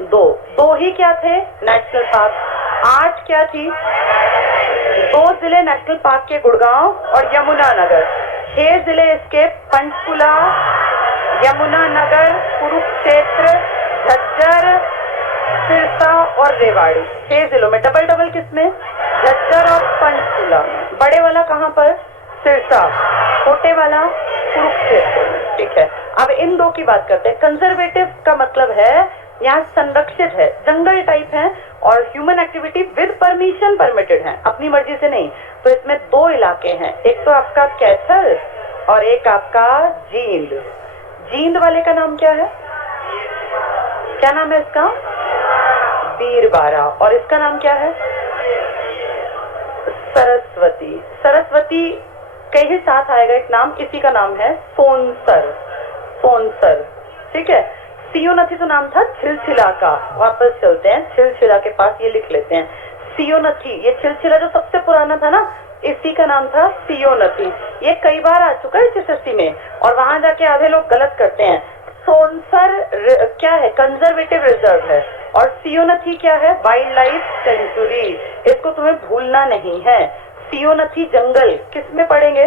2 ही क्या थे? National park. 8 क्या थी? 2 जिले नेशनल पार्क के, गुड़गांव और यमुनानगर। 6 जिले इसके, पंचकुला, यमुनानगर, कुरुक्षेत्र, झज्जर, सिरसा और रेवाड़ी। 6 जिलों में डबल डबल किसमें? झज्जर और पंचकुला। बड़े वाला कहाँ पर? सिरसा। छोटे वाला कुरुक्षेत्र। ठीक है, अब इन 2 की बात करते हैं। कंजर्वेटिव का मतलब है यहाँ संरक्षित है, जंगल टाइप है और human activity with permission permitted है, अपनी मर्जी से नहीं। तो इसमें 2 इलाके हैं, एक तो आपका कैथल और एक आपका जींद। जींद वाले का नाम क्या है? क्या नाम है इसका? बीरबारा। और इसका नाम क्या है? सरस्वती। सरस्वती के ही साथ आएगा एक नाम, इसी का नाम है सोनसर। सोनसर, ठीक है। सियोनथी तो नाम था छिलछिला का। वापस चलते हैं, छिलछिला के पास ये लिख लेते हैं सियोनथी। ये छिलछिला जो सबसे पुराना था ना, इसी का नाम था सियोनथी। ये कई बार आ चुका है एचएसएससी में, और वहां जाके आधे लोग गलत करते हैं। सोनसर क्या है? कंजर्वेटिव रिजर्व है, और सियोनथी क्या है? Wild life sanctuary. इसको तुम्हें भूलना नहीं है। सियोनथी जंगल किस में पढ़ेंगे?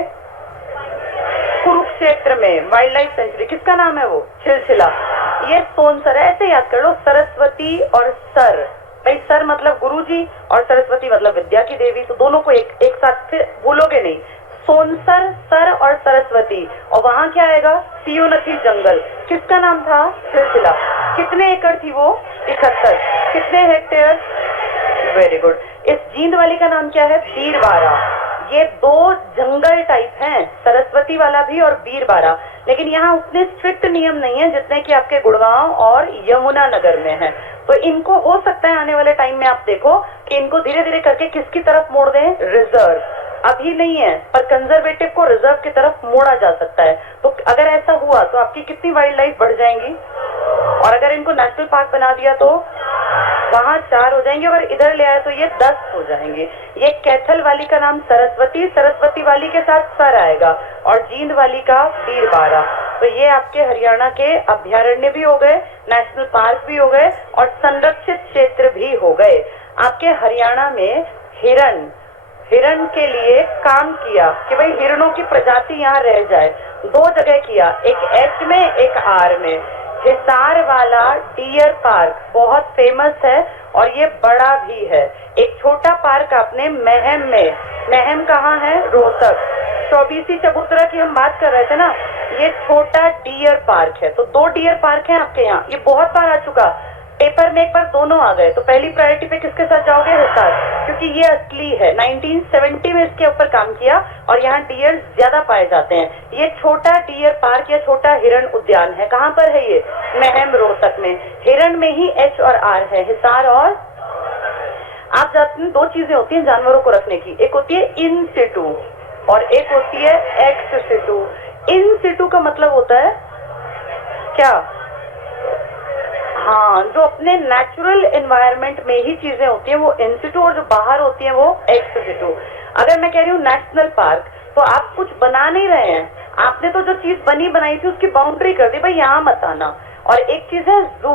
कुरुक्षेत्र में। वाइल्ड लाइफ सेंचुरी किसका नाम है? वो छिलछिला। ये सोनसर है, ऐसे याद कर लो। सरस्वती और सर, भाई सर मतलब गुरुजी और सरस्वती मतलब विद्या की देवी, तो दोनों को एक साथ फिर भूलोगे नहीं। सोनसर, सर और सरस्वती, और वहां क्या आएगा? सियोनथी जंगल। किसका नाम था? छिलछिला। कितने एकड़ थी वो? 71। कितने हेक्टेयर? Very good. इस जींद वाली का नाम क्या है? बीरबारा। ये दो जंगल टाइप हैं, सरस्वती वाला भी और बीरबारा, लेकिन यहाँ उतने स्ट्रिक्ट नियम नहीं है जितने कि आपके गुड़गांव और यमुनानगर में है। तो इनको हो सकता है आने वाले टाइम में आप देखो कि इनको धीरे धीरे करके किसकी तरफ मोड़ दें? रिजर्व। अभी नहीं है, पर कंजर्वेटिव को रिजर्व की तरफ मोड़ा जा सकता है। तो अगर ऐसा हुआ तो आपकी कितनी वाइल्ड लाइफ बढ़ जाएंगी, और अगर इनको नेशनल पार्क बना दिया तो वहां 4 हो जाएंगे, अगर इधर ले आए तो ये 10 हो जाएंगे। ये कैथल वाली का नाम सरस्वती, सरस्वती वाली के साथ सर आएगा, और जींद वाली का बीरबारा। तो ये आपके हरियाणा के अभ्यारण्य भी हो गए, नेशनल पार्क भी हो गए, और संरक्षित क्षेत्र भी हो गए। आपके हरियाणा में हिरण के लिए काम किया कि भाई हिरणों की प्रजाति यहाँ रह जाए। 2 जगह किया, एक एच में, एक आर में। हिसार वाला डियर पार्क बहुत फेमस है, और ये बड़ा भी है। एक छोटा पार्क आपने महम में, महम कहाँ है? रोहतक। चौबीसी चबूतरा की हम बात कर रहे थे ना, ये छोटा डियर पार्क है। तो 2 डियर पार्क हैं आपके यहाँ। ये बहुत बार आ चुका, पेपर में एक बार दोनों आ गए, तो पहली प्रायोरिटी पे किसके साथ जाओगे? हिसार, क्योंकि ये असली है। 1970 में इसके ऊपर काम किया, और यहाँ डियर ज्यादा पाए जाते हैं। ये छोटा डियर पार्क या छोटा हिरण उद्यान है। कहाँ पर है ये? महम, रोहतक में। हिरण में ही एच और आर है, हिसार। और आप जानते हैं 2 चीजें होती हैं जानवरों को रखने की, एक होती है इन सिटू और एक होती है एक्स सिटू। इन सिटू का मतलब होता है क्या? हाँ, जो अपने नेचुरल एनवायरनमेंट में ही चीजें होती हैं वो इन सिटू, और जो बाहर होती हैं वो एक्स सिटू। अगर मैं कह रही हूँ नेशनल पार्क, तो आप कुछ बना नहीं रहे हैं, आपने तो जो चीज बनी बनाई थी उसकी बाउंड्री कर दी, भाई यहाँ मत आना। और एक चीज है जू,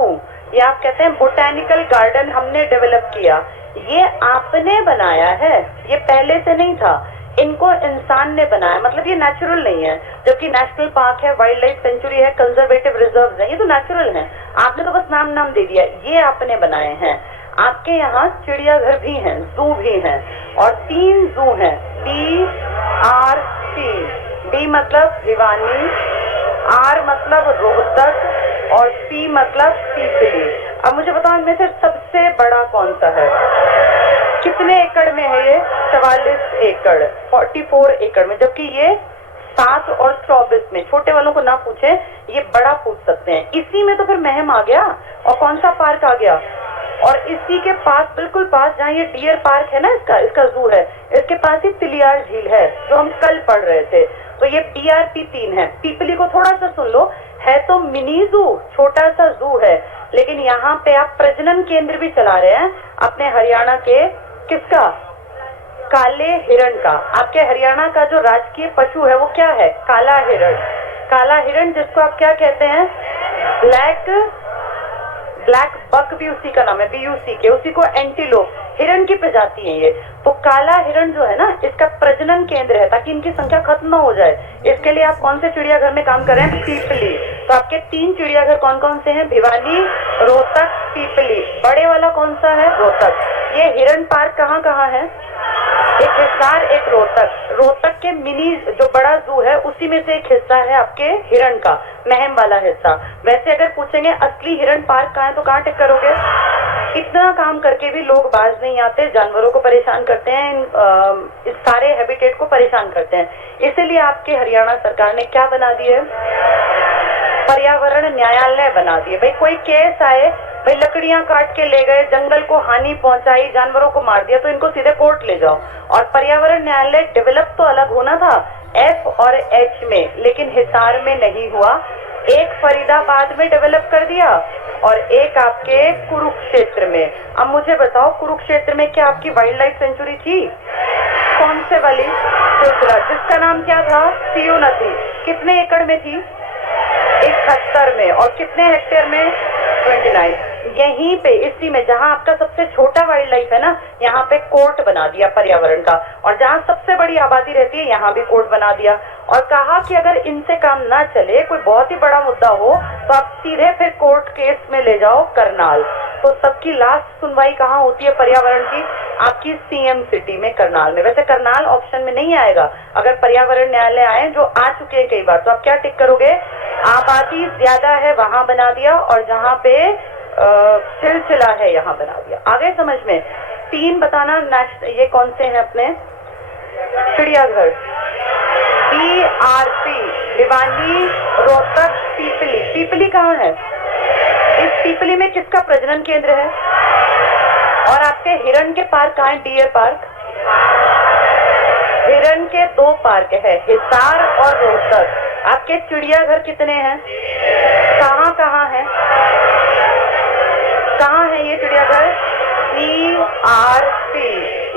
ये आप कहते हैं बोटेनिकल गार्डन हमने डेवलप किया, ये आपने बनाया है, ये पहले से नहीं था। इनको इंसान ने बनाया, मतलब ये नेचुरल नहीं है। जबकि नेशनल पार्क है, वाइल्ड लाइफ सेंचुरी है, कंजर्वेटिव रिजर्व है, ये तो नेचुरल है। आपने तो बस नाम दे दिया, ये आपने बनाए हैं। आपके यहाँ चिड़ियाघर भी हैं, जू भी हैं, और 3 जू हैं। BRC, B मतलब भिवानी, R मतलब रोहतक, और P मतलब पीपली। अब मुझे बताओ इनमें से सबसे बड़ा कौन सा है? कितने एकड़ में है ये? 44 एकड़, 44 एकड़ में। जबकि ये 7 और 24 में। छोटे वालों को ना पूछे, ये बड़ा पूछ सकते हैं। इसी में तो फिर महम आ गया, और कौन सा पार्क आ गया? और इसी के पास, बिल्कुल पास, जहाँ ये डियर पार्क है ना, इसका जू है, इसके पास ही तिलियार झील है जो हम कल पढ़ रहे थे। तो ये BRP 3 है। पीपली को थोड़ा सा सुन लो, है तो मिनी जू, छोटा सा जू है, लेकिन यहाँ पे आप प्रजनन केंद्र भी चला रहे हैं अपने हरियाणा के। किसका? काले हिरण का। आपके हरियाणा का जो राजकीय पशु है वो क्या है? काला हिरण। काला हिरण, जिसको आप क्या कहते हैं? ब्लैक बक भी उसी का नाम है, BUC के। उसी को एंटीलोप, हिरण की प्रजाति है ये। तो काला हिरण जो है ना, इसका प्रजनन केंद्र है, ताकि इनकी संख्या खत्म न हो जाए। इसके लिए आप कौन से चिड़ियाघर में काम कर रहे हैं? पीपली। तो आपके 3 चिड़ियाघर कौन कौन से हैं? भिवानी, रोहतक, पीपली। बड़े वाला कौन सा है? रोहतक। ये हिरण पार्क कहाँ कहाँ है? एक हिसार, एक रोहतक। रोहतक के मिनी जो बड़ा जू है उसी में से एक हिस्सा है आपके हिरण का, महम वाला हिस्सा। वैसे अगर पूछेंगे असली हिरण पार्क कहाँ है तो कहाँ टिक करोगे? इतना काम करके भी लोग बाज नहीं आते, जानवरों को परेशान करते हैं, इस सारे हैबिटेट को परेशान करते हैं। इसीलिए आपके हरियाणा सरकार ने क्या बना दिया? पर्यावरण न्यायालय बना दिए। भाई कोई केस आए, भाई लकड़ियां काट के ले गए, जंगल को हानि पहुंचाई, जानवरों को मार दिया, तो इनको सीधे कोर्ट ले जाओ। और पर्यावरण न्यायालय डेवलप तो अलग होना था F और H में, लेकिन हिसार में नहीं हुआ। एक फरीदाबाद में डेवलप कर दिया और एक आपके कुरुक्षेत्र में। अब मुझे बताओ, कुरुक्षेत्र में क्या आपकी वाइल्ड लाइफ सेंचुरी थी? कौन से वाली? जिसका नाम क्या था? सीयू नदी। कितने एकड़ में थी? 71 में। और कितने हेक्टेयर में? 29। यहीं पे इसी में जहां आपका सबसे छोटा वाइल्ड लाइफ है ना, यहाँ पे कोर्ट बना दिया पर्यावरण का, और जहां सबसे बड़ी आबादी रहती है यहाँ भी कोर्ट बना दिया, और कहा कि अगर इनसे काम ना चले, कोई बहुत ही बड़ा मुद्दा हो, तो आप सीधे फिर कोर्ट केस में ले जाओ करनाल। तो सबकी लास्ट सुनवाई कहाँ होती है पर्यावरण की? आपकी सीएम सिटी में, करनाल में। वैसे करनाल ऑप्शन में नहीं आएगा, अगर पर्यावरण न्यायालय आए, जो आ चुके हैं कई बार, तो आप क्या टिक करोगे? आबादी ज्यादा है वहां बना दिया, और जहां पे सिलसिला है यहाँ बना दिया। आगे समझ में? 3 बताना। ये कौन से हैं अपने? चिड़ियाघर, DRP, भिवानी, रोहतक, पीपली। पीपली कहाँ है? इस पीपली में किसका प्रजनन केंद्र है? और आपके हिरण के पार्क कहाँ है? Deer park. हिरण के 2 पार्क है, हिसार और रोहतक। आपके चिड़ियाघर कितने हैं? कहाँ कहाँ है? कहाँ है ये चिड़ियाघर? DRP,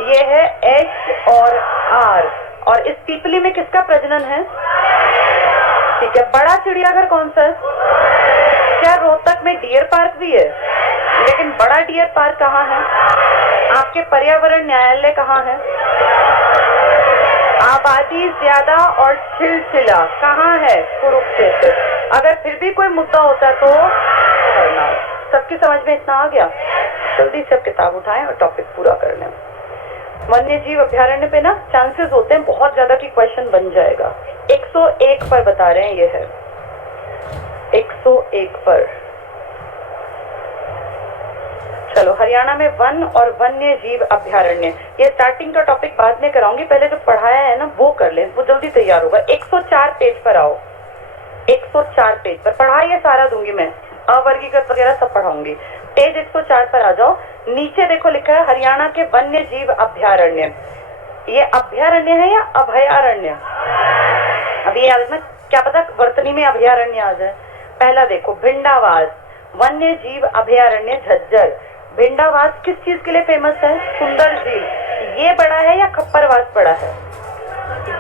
ये है H और R। और इस पीपली में किसका प्रजनन है? ठीक है। बड़ा चिड़ियाघर कौन सा है? क्या रोहतक में डियर पार्क भी है? लेकिन बड़ा डियर पार्क कहाँ है? आपके पर्यावरण न्यायालय कहाँ है? आबादी ज्यादा और सिलसिला कहाँ है? कुरुक्षेत्र। अगर फिर भी कोई मुद्दा होता तो करना। सबकी समझ में इतना आ गया? जल्दी से किताब उठाएं और टॉपिक पूरा कर लें। वन्य जीव अभ्यारण्य पे ना चांसेस होते हैं बहुत ज्यादा कि क्वेश्चन बन जाएगा। 101 पर बता रहे हैं, ये है 101 पर। चलो, हरियाणा में वन और वन्य जीव अभ्यारण्य, ये स्टार्टिंग का टॉपिक बाद में कराऊंगी, पहले जो पढ़ाया है ना वो कर लें, वो जल्दी तैयार होगा। 104 पेज पर आओ। 104 पेज पर पढ़ाई ये सारा दूंगी मैं, अवर्गीकृत वगैरह सब पढ़ाऊंगी। पेज 104 पर आ जाओ। नीचे देखो लिखा है हरियाणा के वन्य जीव अभ्यारण्य। ये अभ्यारण्य है या अभयारण्य? अभी याद रखना, क्या पता वर्तनी में अभयारण्य आ जाए। पहला देखो, भिंडावास वन्य जीव अभयारण्य झज्जर। भिंडावास किस चीज के लिए फेमस है? सुंदर झील। ये बड़ा है या खप्परवास बड़ा है?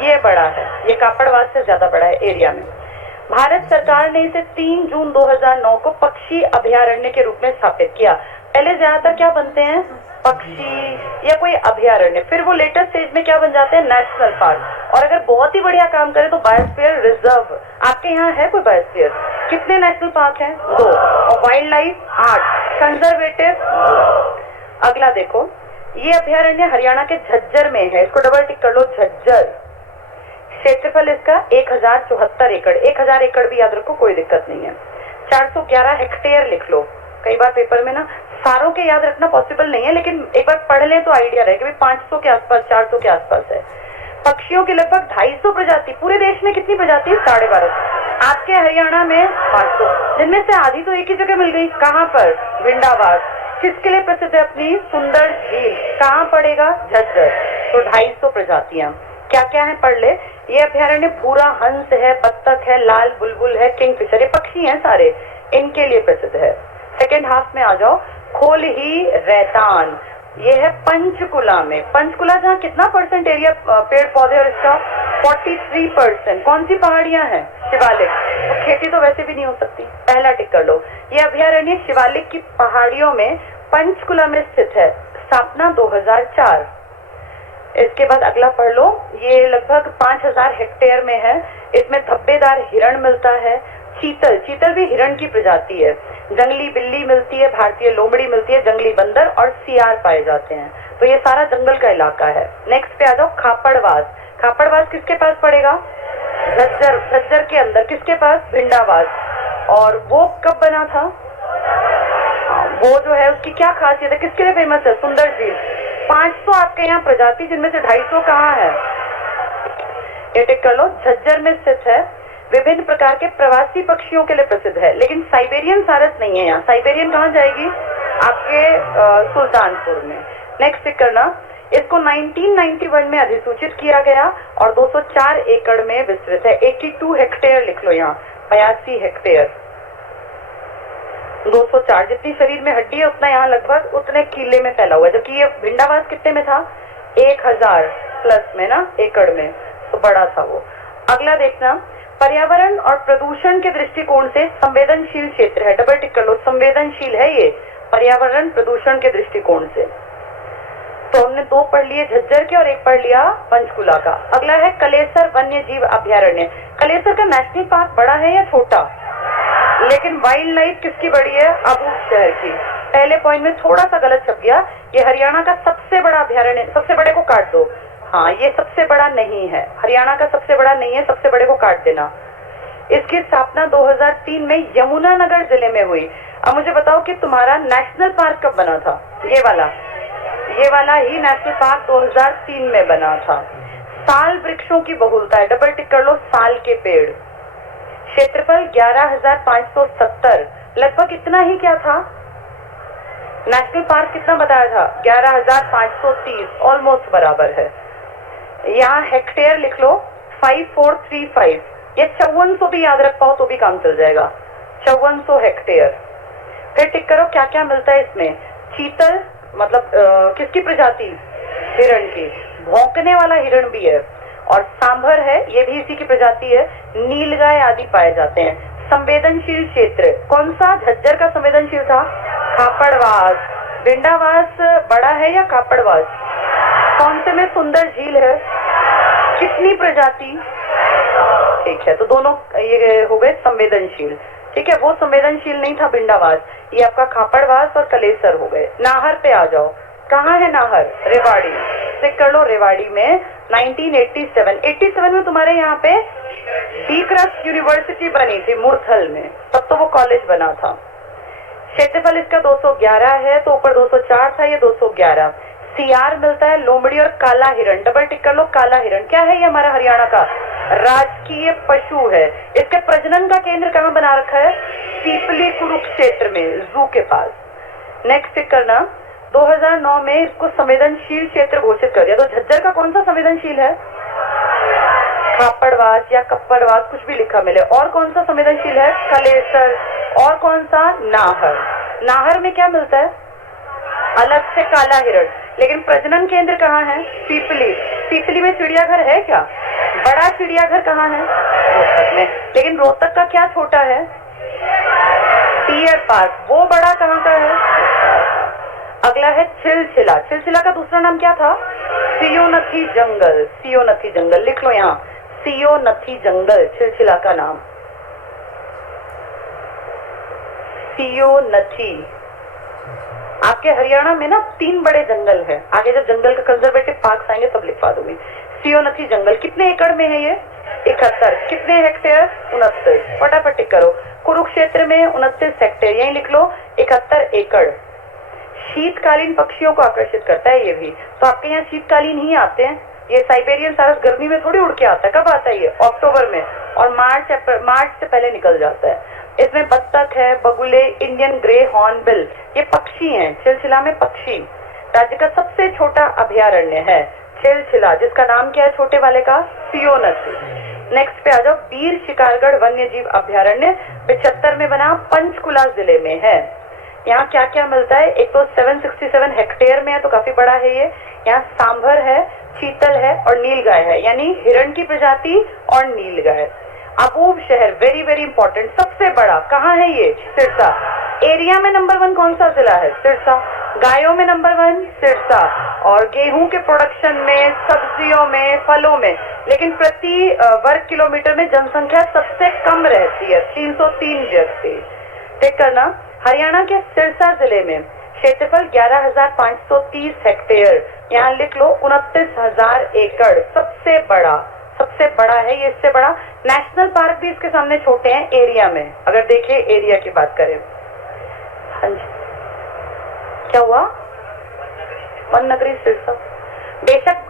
ये बड़ा है, ये कापड़वास से ज्यादा बड़ा है एरिया में। भारत सरकार ने इसे 3 जून 2009 को पक्षी अभयारण्य के रूप में स्थापित किया। पहले ज्यादातर क्या बनते हैं? पक्षी या कोई अभयारण्य, फिर वो लेटेस्ट स्टेज में क्या बन जाते हैं? National park. और अगर बहुत ही बढ़िया काम करे तो बायोस्फीयर रिजर्व। आपके यहाँ है कोई बायोस्फीयर? कितने नेशनल पार्क हैं? 2। और वाइल्ड लाइफ 8। कंजर्वेटिव। अगला देखो, ये अभयारण्य हरियाणा के झज्जर में है, इसको डबल टिक कर लो, झज्जर। क्षेत्रफल इसका 1074 एकड़। 1000 एकड़ भी याद रखो, कोई दिक्कत नहीं है। 411 हेक्टेयर लिख लो। कई बार पेपर में ना सारों के याद रखना पॉसिबल नहीं है, लेकिन एक बार पढ़ लें तो आइडिया रहे कि भाई 500 के आसपास, 400 के आसपास है। पक्षियों की लगभग 250 प्रजाति। पूरे देश में कितनी प्रजाति है? 12.5। आपके हरियाणा में 500, जिनमें से आधी तो एक ही जगह मिल गई। कहाँ पर? भिंडावास। किसके लिए प्रसिद्ध है? अपनी सुंदर झील। कहाँ पड़ेगा? झज्जर। तो 250 प्रजातियां। क्या क्या है पढ़ ले। ये अभयारण्य भूरा हंस है, बत्तख है, लाल बुलबुल है, किंगफिशर, ये पक्षी हैं सारे, इनके लिए प्रसिद्ध है। सेकेंड हाफ में आ जाओ। खोल ही रैतान, ये है पंचकुला में। पंचकुला जहाँ कितना % एरिया पेड़ पौधे और इसका 43%। कौन सी पहाड़ियां हैं? शिवालिक। तो खेती तो वैसे भी नहीं हो सकती, पहला टिक कर लो। ये अभयारण्य शिवालिक की पहाड़ियों में पंचकुला में स्थित है। स्थापना 2004। इसके बाद अगला पढ़ लो। ये लगभग 5000 हेक्टेयर में है। इसमें धब्बेदार हिरण मिलता है, चीतल, चीतल भी हिरण की प्रजाति है, जंगली बिल्ली मिलती है, भारतीय लोमड़ी मिलती है, जंगली बंदर और सियार पाए जाते हैं। तो ये सारा जंगल का इलाका है। नेक्स्ट पे आ जाओ, खापड़वास। खापड़वास किसके पास पड़ेगा? झज्जर। झज्जर के अंदर किसके पास? भिंडावास। और वो कब बना था? वो जो है उसकी क्या खासियत है, किसके लिए फेमस है? सुंदर झील। 500 आपके यहाँ प्रजाति, जिनमें से 250 कहाँ है? ये टिक कर लो, झज्जर में स्थित है। विभिन्न प्रकार के प्रवासी पक्षियों के लिए प्रसिद्ध है, लेकिन साइबेरियन सारस नहीं है यहाँ। साइबेरियन कहाँ जाएगी? आपके सुल्तानपुर में। नेक्स्ट टिक करना, इसको 1991 में अधिसूचित किया गया और 204 एकड़ में विस्तृत है। 82 हेक्टेयर लिख लो यहाँ, 82 हेक्टेयर। 204 जितनी शरीर में हड्डी है उतना यहाँ लगभग उतने किले में फैला हुआ है, जबकि ये भिंडावास कितने में था? 1000 प्लस में ना एकड़ में, तो बड़ा था वो। अगला देखना, पर्यावरण और प्रदूषण के दृष्टिकोण से संवेदनशील क्षेत्र है। डबल टिक कर लो, संवेदनशील है ये पर्यावरण प्रदूषण के दृष्टिकोण से। तो हमने 2 पढ़ लिए झज्जर के और 1 पढ़ लिया पंचकुला का। अगला है कलेसर वन्य जीव अभ्यारण्य। कलेसर का नेशनल पार्क बड़ा है या छोटा? लेकिन वाइल्ड लाइफ किसकी बड़ी है? अबू शहर की। पहले पॉइंट में थोड़ा सा गलत छप गया, ये हरियाणा का सबसे बड़ा अभ्यारण्य। सबसे बड़े को काट दो, हाँ ये सबसे बड़ा नहीं है, हरियाणा का सबसे बड़ा नहीं है, सबसे बड़े को काट देना। इसकी स्थापना 2003 में यमुनानगर जिले में हुई। अब मुझे बताओ कि तुम्हारा नेशनल पार्क कब बना था? ये वाला ही नेशनल पार्क 2003 में बना था। साल वृक्षों की बहुलता है, डबल टिक कर लो, साल के पेड़। क्षेत्रफल 11,570, लगभग इतना ही क्या था? नेशनल पार्क कितना बताया था? 11,530, ऑलमोस्ट बराबर है। यहाँ हेक्टेयर लिख लो 5435, ये 5400 भी याद रख पाओ तो भी काम चल जाएगा, 5400 हेक्टेयर। फिर टिक करो क्या क्या मिलता है इसमें। चीतल मतलब किसकी प्रजाति? हिरण की। भौंकने वाला हिरण भी है और सांभर है, ये भी इसी की प्रजाति है। नीलगाय आदि पाए जाते हैं। संवेदनशील क्षेत्र कौन सा? झज्जर का संवेदनशील था खापड़वास। भिंडावास बड़ा है या खापड़वास? कौन से में सुंदर झील है? कितनी प्रजाति? ठीक है, तो दोनों ये हो गए संवेदनशील। ठीक है, वो संवेदनशील नहीं था भिंडावास, ये आपका खापड़वास और कलेसर हो गए। नाहर पे आ जाओ, कहाँ है नाहर? रेवाड़ी। चेक कर लो, रेवाड़ी में 1987 में तुम्हारे यहाँ पे डीक्रस्ट यूनिवर्सिटी बनी थी मुरथल में, तब तो वो कॉलेज बना था। क्षेत्रफल इसका 211 है, तो ऊपर 204 था, ये 211। सियार मिलता है, लोमड़ी और काला हिरण। डबल टिक कर लो, काला हिरण क्या है? ये हमारा हरियाणा का राजकीय पशु है। इसके प्रजनन का केंद्र कहाँ बना रखा है? पीपली कुरुक्षेत्र में, जू के पास। नेक्स्ट टिक करना, 2009 में इसको संवेदनशील क्षेत्र घोषित कर दिया। तो झज्जर का कौन सा संवेदनशील है? खापड़वास या कप्पड़वास, कुछ भी लिखा मिले। और कौन सा संवेदनशील है? कलेसर। और कौन सा? नाहर। नाहर में क्या मिलता है? अलग से काला हिरण। लेकिन प्रजनन केंद्र कहाँ है? पीपली। पीपली में चिड़ियाघर है क्या? बड़ा चिड़ियाघर कहाँ है? रोहतक में। लेकिन रोहतक का क्या छोटा है? Deer park. वो बड़ा कहाँ का है? अगला है छिलछिला। छिलछिला का दूसरा नाम क्या था? सियोनथी जंगल। सियोनथी जंगल लिख लो यहाँ, सियोनथी जंगल छिलछिला का नाम। सियोनथी। आपके हरियाणा में ना 3 बड़े जंगल हैं। आगे जब जंगल का कंजर्वेटिव पार्क आएंगे तब लिखवा दूंगी। सियोनथी जंगल कितने एकड़ में है ये? 71। कितने हेक्टेयर? 29। फटाफट टिक करो। कुरुक्षेत्र में 29 हेक्टेयर, यही लिख लो 71 एकड़। शीतकालीन पक्षियों को आकर्षित करता है ये भी, तो आपके यहाँ शीतकालीन ही आते हैं। ये साइबेरियन सारस गर्मी में थोड़ी उड़ के आता है। कब आता है ये? अक्टूबर में, और मार्च से पहले निकल जाता है। इसमें बत्तख है, बगुले, इंडियन ग्रे हॉर्नबिल, ये पक्षी हैं। छिलछिला में पक्षी। राज्य का सबसे छोटा अभ्यारण्य है छिलछिला, जिसका नाम क्या है छोटे वाले का? सियोनथी। नेक्स्ट पे आ जाओ, बीर शिकारगढ़ वन्य जीव अभ्यारण्य 75 में बना, पंचकुला जिले में है। यहाँ क्या क्या मिलता है? एक तो 767 हेक्टेयर में है, तो काफी बड़ा है ये। यहाँ सांभर है, चीतल है और नीलगाय है, यानी हिरण की प्रजाति और नीलगाय। अबूब शहर वेरी वेरी इंपॉर्टेंट, सबसे बड़ा कहाँ है ये? सिरसा। एरिया में नंबर 1 कौन सा जिला है? सिरसा। गायों में नंबर 1 सिरसा, और गेहूं के प्रोडक्शन में, सब्जियों में, फलों में। लेकिन प्रति वर्ग किलोमीटर में जनसंख्या सबसे कम रहती है, 303 व्यक्ति। चेक करना, हरियाणा के सिरसा जिले में क्षेत्रफल 11,530 हेक्टेयर, यहाँ लिख लो 29,000 एकड़। सबसे बड़ा है ये, इससे बड़ा नेशनल पार्क भी इसके सामने छोटे हैं एरिया में, अगर देखें एरिया की बात करें। हाँ जी, क्या हुआ? वन नगरी सिरसा। बेशक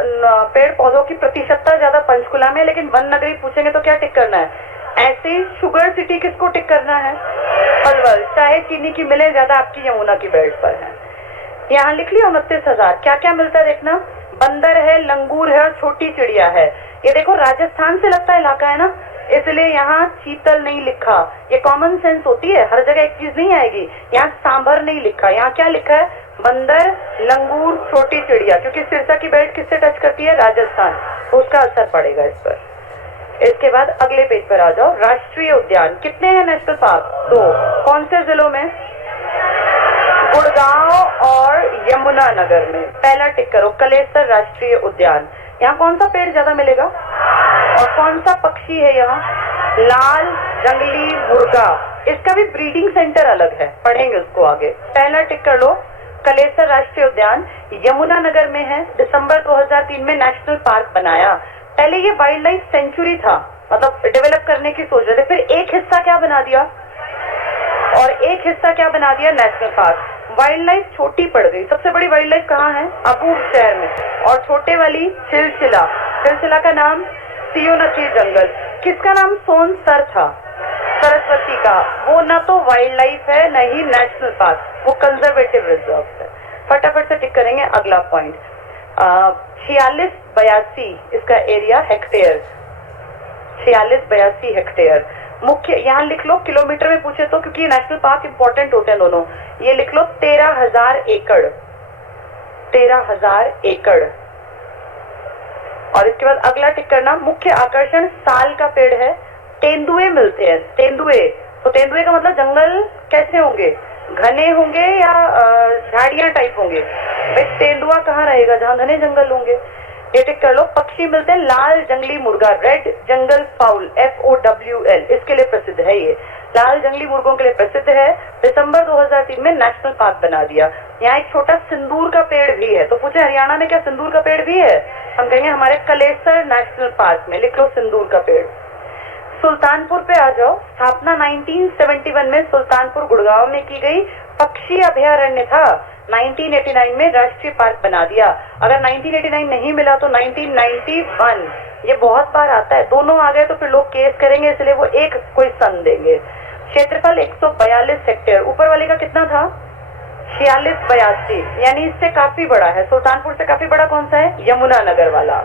पेड़ पौधों की प्रतिशतता ज्यादा पंचकुला में, लेकिन वन नगरी पूछेंगे तो क्या टिक करना है? ऐसे ही शुगर सिटी किसको टिक करना है? पलवल। चाहे चीनी की मिले, ज्यादा आपकी यमुना की बेल्ट पर है। यहाँ लिख लिया 29,000। क्या क्या मिलता है देखना, बंदर है, लंगूर है और छोटी चिड़िया है। ये देखो राजस्थान से लगता इलाका है ना, इसलिए यहाँ चीतल नहीं लिखा। ये कॉमन सेंस होती है, हर जगह एक चीज नहीं आएगी। यहाँ सांभर नहीं लिखा, यहाँ क्या लिखा है? बंदर, लंगूर, छोटी चिड़िया, क्योंकि सिरसा की बेल्ट किससे टच करती है? राजस्थान, तो उसका असर पड़ेगा इस पर। इसके बाद अगले पेज पर आ जाओ। राष्ट्रीय उद्यान कितने हैं नेशनल पार्क? 2। कौन से जिलों में? गुड़गांव और यमुनानगर में। पहला टिक करो, कलेसर राष्ट्रीय उद्यान। यहाँ कौन सा पेड़ ज्यादा मिलेगा और कौन सा पक्षी है यहाँ? लाल जंगली मुर्गा। इसका भी ब्रीडिंग सेंटर अलग है, पढ़ेंगे उसको आगे। पहला टिक कर लो, कलेसर राष्ट्रीय उद्यान यमुनानगर में है। दिसंबर 2003 में नेशनल पार्क बनाया। पहले ये वाइल्ड लाइफ सेंचुरी था, मतलब डेवलप करने की सोच रहे थे, फिर एक हिस्सा क्या बना दिया और एक हिस्सा क्या बना दिया? National park. वाइल्ड लाइफ छोटी पड़ गई। सबसे बड़ी वाइल्ड लाइफ कहाँ है? अबूर शहर में, और छोटे वाली सिलसिला। सिलसिला का नाम सियोनथी जंगल। किसका नाम सोनसर था? सरस्वती का। वो ना तो वाइल्ड लाइफ है न ही नेशनल पार्क, वो कंजर्वेटिव रिजर्व है। फटाफट से टिक करेंगे अगला पॉइंट। 4682 इसका एरिया हेक्टेयर, 4682 हेक्टेयर। मुख्य यहाँ लिख लो, किलोमीटर में पूछे तो, क्योंकि नेशनल पार्क इंपॉर्टेंट होते हैं दोनों। ये लिख लो 13,000 एकड़, 13,000 एकड़। और इसके बाद अगला टिक करना, मुख्य आकर्षण साल का पेड़ है। तेंदुए मिलते हैं, तेंदुए। तो तेंदुए का मतलब जंगल कैसे होंगे? घने होंगे या झाड़ियां टाइप होंगे? भाई तेंदुआ कहाँ रहेगा जहाँ घने जंगल होंगे? ये टिक कर लो। पक्षी मिलते हैं, लाल जंगली मुर्गा, रेड जंगल फाउल, FOWL, इसके लिए प्रसिद्ध है। ये लाल जंगली मुर्गों के लिए प्रसिद्ध है। दिसंबर 2003 में नेशनल पार्क बना दिया। यहाँ एक छोटा सिंदूर का पेड़ भी है। तो पूछे हरियाणा में क्या सिंदूर का पेड़ भी है? हम कहेंगे हमारे कलेसर नेशनल पार्क में। लिख लो सिंदूर का पेड़। सुल्तानपुर पे आ जाओ। स्थापना 1971 में सुल्तानपुर गुड़गांव में की गई। पक्षी अभयारण्य था। 1989 में राष्ट्रीय पार्क बना दिया। अगर 1989 नहीं मिला तो 1991। ये बहुत बार आता है, दोनों आ गए तो फिर लोग केस करेंगे, इसलिए वो एक कोई सन देंगे। क्षेत्रफल 142 हेक्टेयर। ऊपर वाले का कितना था? 4682, यानी इससे काफी बड़ा है। सुल्तानपुर से काफी बड़ा कौन सा है? यमुनानगर वाला।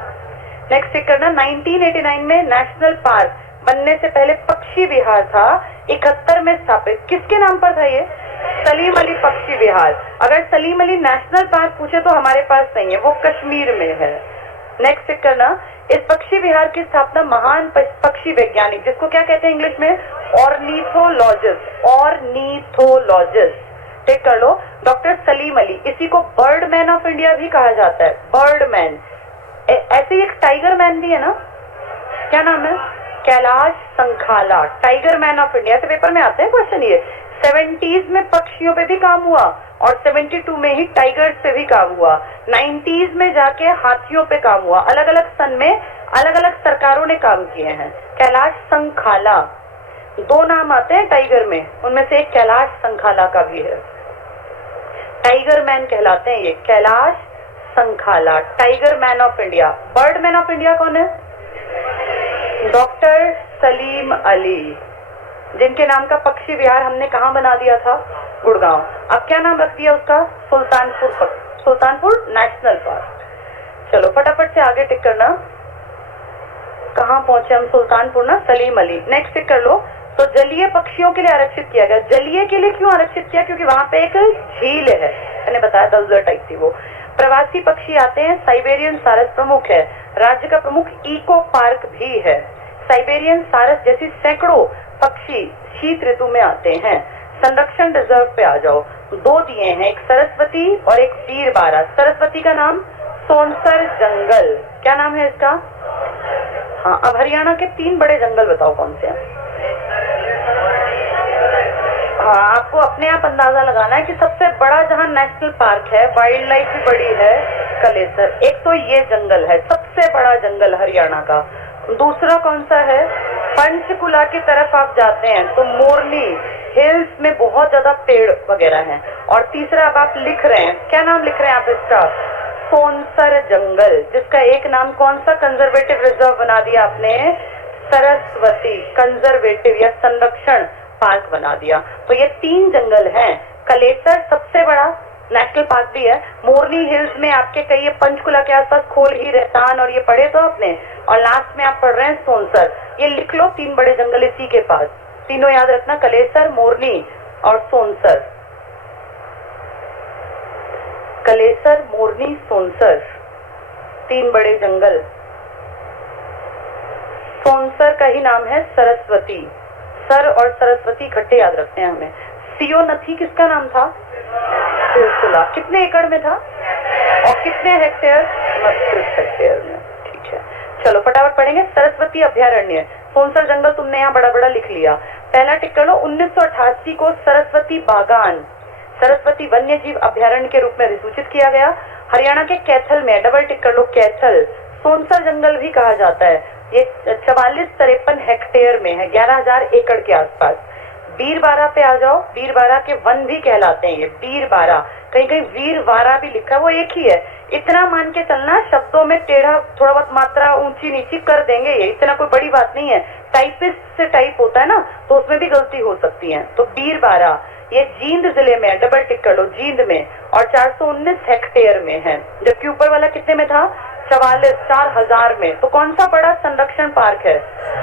नेक्स्ट चेक करना, 1989 में नेशनल पार्क बनने से पहले पक्षी विहार था। 71 में स्थापित। किसके नाम पर था ये? सलीम अली पक्षी विहार। अगर सलीम अली नेशनल पार्क पूछे तो हमारे पास नहीं है, वो कश्मीर में है। नेक्स्ट चेक करना, इस पक्षी विहार की स्थापना महान पक्षी वैज्ञानिक, जिसको क्या कहते हैं इंग्लिश में? Ornithologist, ornithologist. टिक कर लो, डॉक्टर सलीम अली। इसी को बर्ड मैन ऑफ इंडिया भी कहा जाता है, बर्ड मैन। ऐसे ही एक टाइगर मैन भी है ना, क्या नाम है? Kailash Sankhala, tiger man of India. से पेपर में आते हैं क्वेश्चन ये। 70s में पक्षियों पे भी काम हुआ और 72 में ही टाइगर्स पे भी काम हुआ। 90s में जाके हाथियों पे काम हुआ। अलग अलग सन में अलग अलग सरकारों ने काम किए हैं। कैलाश संखाला, 2 नाम आते हैं टाइगर में, उनमें से एक कैलाश संखाला का भी है। टाइगर मैन कहलाते हैं ये, Kailash Sankhala, tiger man of India. Bird man of India कौन है? डॉक्टर सलीम अली, जिनके नाम का पक्षी विहार हमने कहाँ बना दिया था? गुड़गांव। अब क्या नाम रख दिया उसका? Sultanpur, Sultanpur national park. चलो फटाफट से आगे टिक करना, कहाँ पहुंचे हम? सुल्तानपुर ना, सलीम अली। नेक्स्ट टिक कर लो। तो जलीय पक्षियों के लिए आरक्षित किया गया। जलीय के लिए क्यों आरक्षित किया? क्योंकि वहां पे एक झील है, मैंने बताया था, उस टाइप थी वो। प्रवासी पक्षी आते हैं, साइबेरियन सारस प्रमुख है। राज्य का प्रमुख इको पार्क भी है। साइबेरियन सारस जैसी सैकड़ों पक्षी शीत ऋतु में आते हैं। संरक्षण रिजर्व पे आ जाओ। 2 दिए हैं, एक सरस्वती और एक वीरबारा। सरस्वती का नाम सोनसर जंगल। क्या नाम है इसका? हाँ, अब हरियाणा के 3 बड़े जंगल बताओ कौन से हैं? हाँ, आपको अपने आप अंदाजा लगाना है कि सबसे बड़ा जहाँ नेशनल पार्क है, वाइल्ड लाइफ भी बड़ी है, कलेसर। एक तो ये जंगल है, सबसे बड़ा जंगल हरियाणा का। दूसरा कौन सा है? पंचकुला की तरफ आप जाते हैं तो मोरनी हिल्स में बहुत ज्यादा पेड़ वगैरह हैं। और तीसरा अब आप लिख रहे हैं, क्या नाम लिख रहे हैं आप इसका? सोनसर जंगल, जिसका एक नाम कौन सा कंजर्वेटिव रिजर्व बना दिया आपने? सरस्वती कंजर्वेटिव या संरक्षण पार्क बना दिया। तो ये 3 जंगल हैं। कलेसर सबसे बड़ा, नेशनल पार्क भी है। मोरनी हिल्स में आपके कई, पंचकुला के आसपास खोल ही रहतान और ये पढ़े तो आपने, और लास्ट में आप पढ़ रहे हैं सोनसर। ये लिख लो, 3 बड़े जंगल इसी के पास, तीनों याद रखना, कलेसर, मोरनी और सोनसर। कलेसर, मोरनी, सोनसर, 3 बड़े जंगल। सोनसर का ही नाम है सरस्वती। सर और सरस्वती इकट्ठे याद रखते हैं हमें। सीओ नथी किसका नाम था? सिलसिला। कितने एकड़ में था और कितने हेक्टेयर? 29 हेक्टेयर में। ठीक है, चलो फटाफट पढ़ेंगे। सरस्वती अभ्यारण्य, सोनसर जंगल तुमने यहाँ बड़ा बड़ा लिख लिया। पहला टिक कर लो, 1988 को सरस्वती बागान, सरस्वती वन्य जीव अभ्यारण्य के रूप में अधिसूचित किया गया। हरियाणा के कैथल में, डबल टिक कर लो, कैथल सोनसर जंगल भी कहा जाता है। ये 44-53 हेक्टेयर में है, 11,000 एकड़ के आसपास। बीरबारा पे आ जाओ, बीरबारा के वन भी कहलाते हैं ये, बीरबारा, कहीं कहीं वीरवारा भी लिखा है, वो एक ही है। इतना मान के चलना, शब्दों में टेढ़ा थोड़ा बहुत मात्रा ऊंची नीची कर देंगे, ये इतना कोई बड़ी बात नहीं है। टाइपिस्ट से टाइप होता है ना, तो उसमें भी गलती हो सकती है। तो बीरबारा ये जींद जिले में है, डबल टिक कर लो, जींद में, और 419 हेक्टेयर में है। जबकि ऊपर वाला कितने में था? 4,000 में। तो कौन सा बड़ा संरक्षण पार्क है?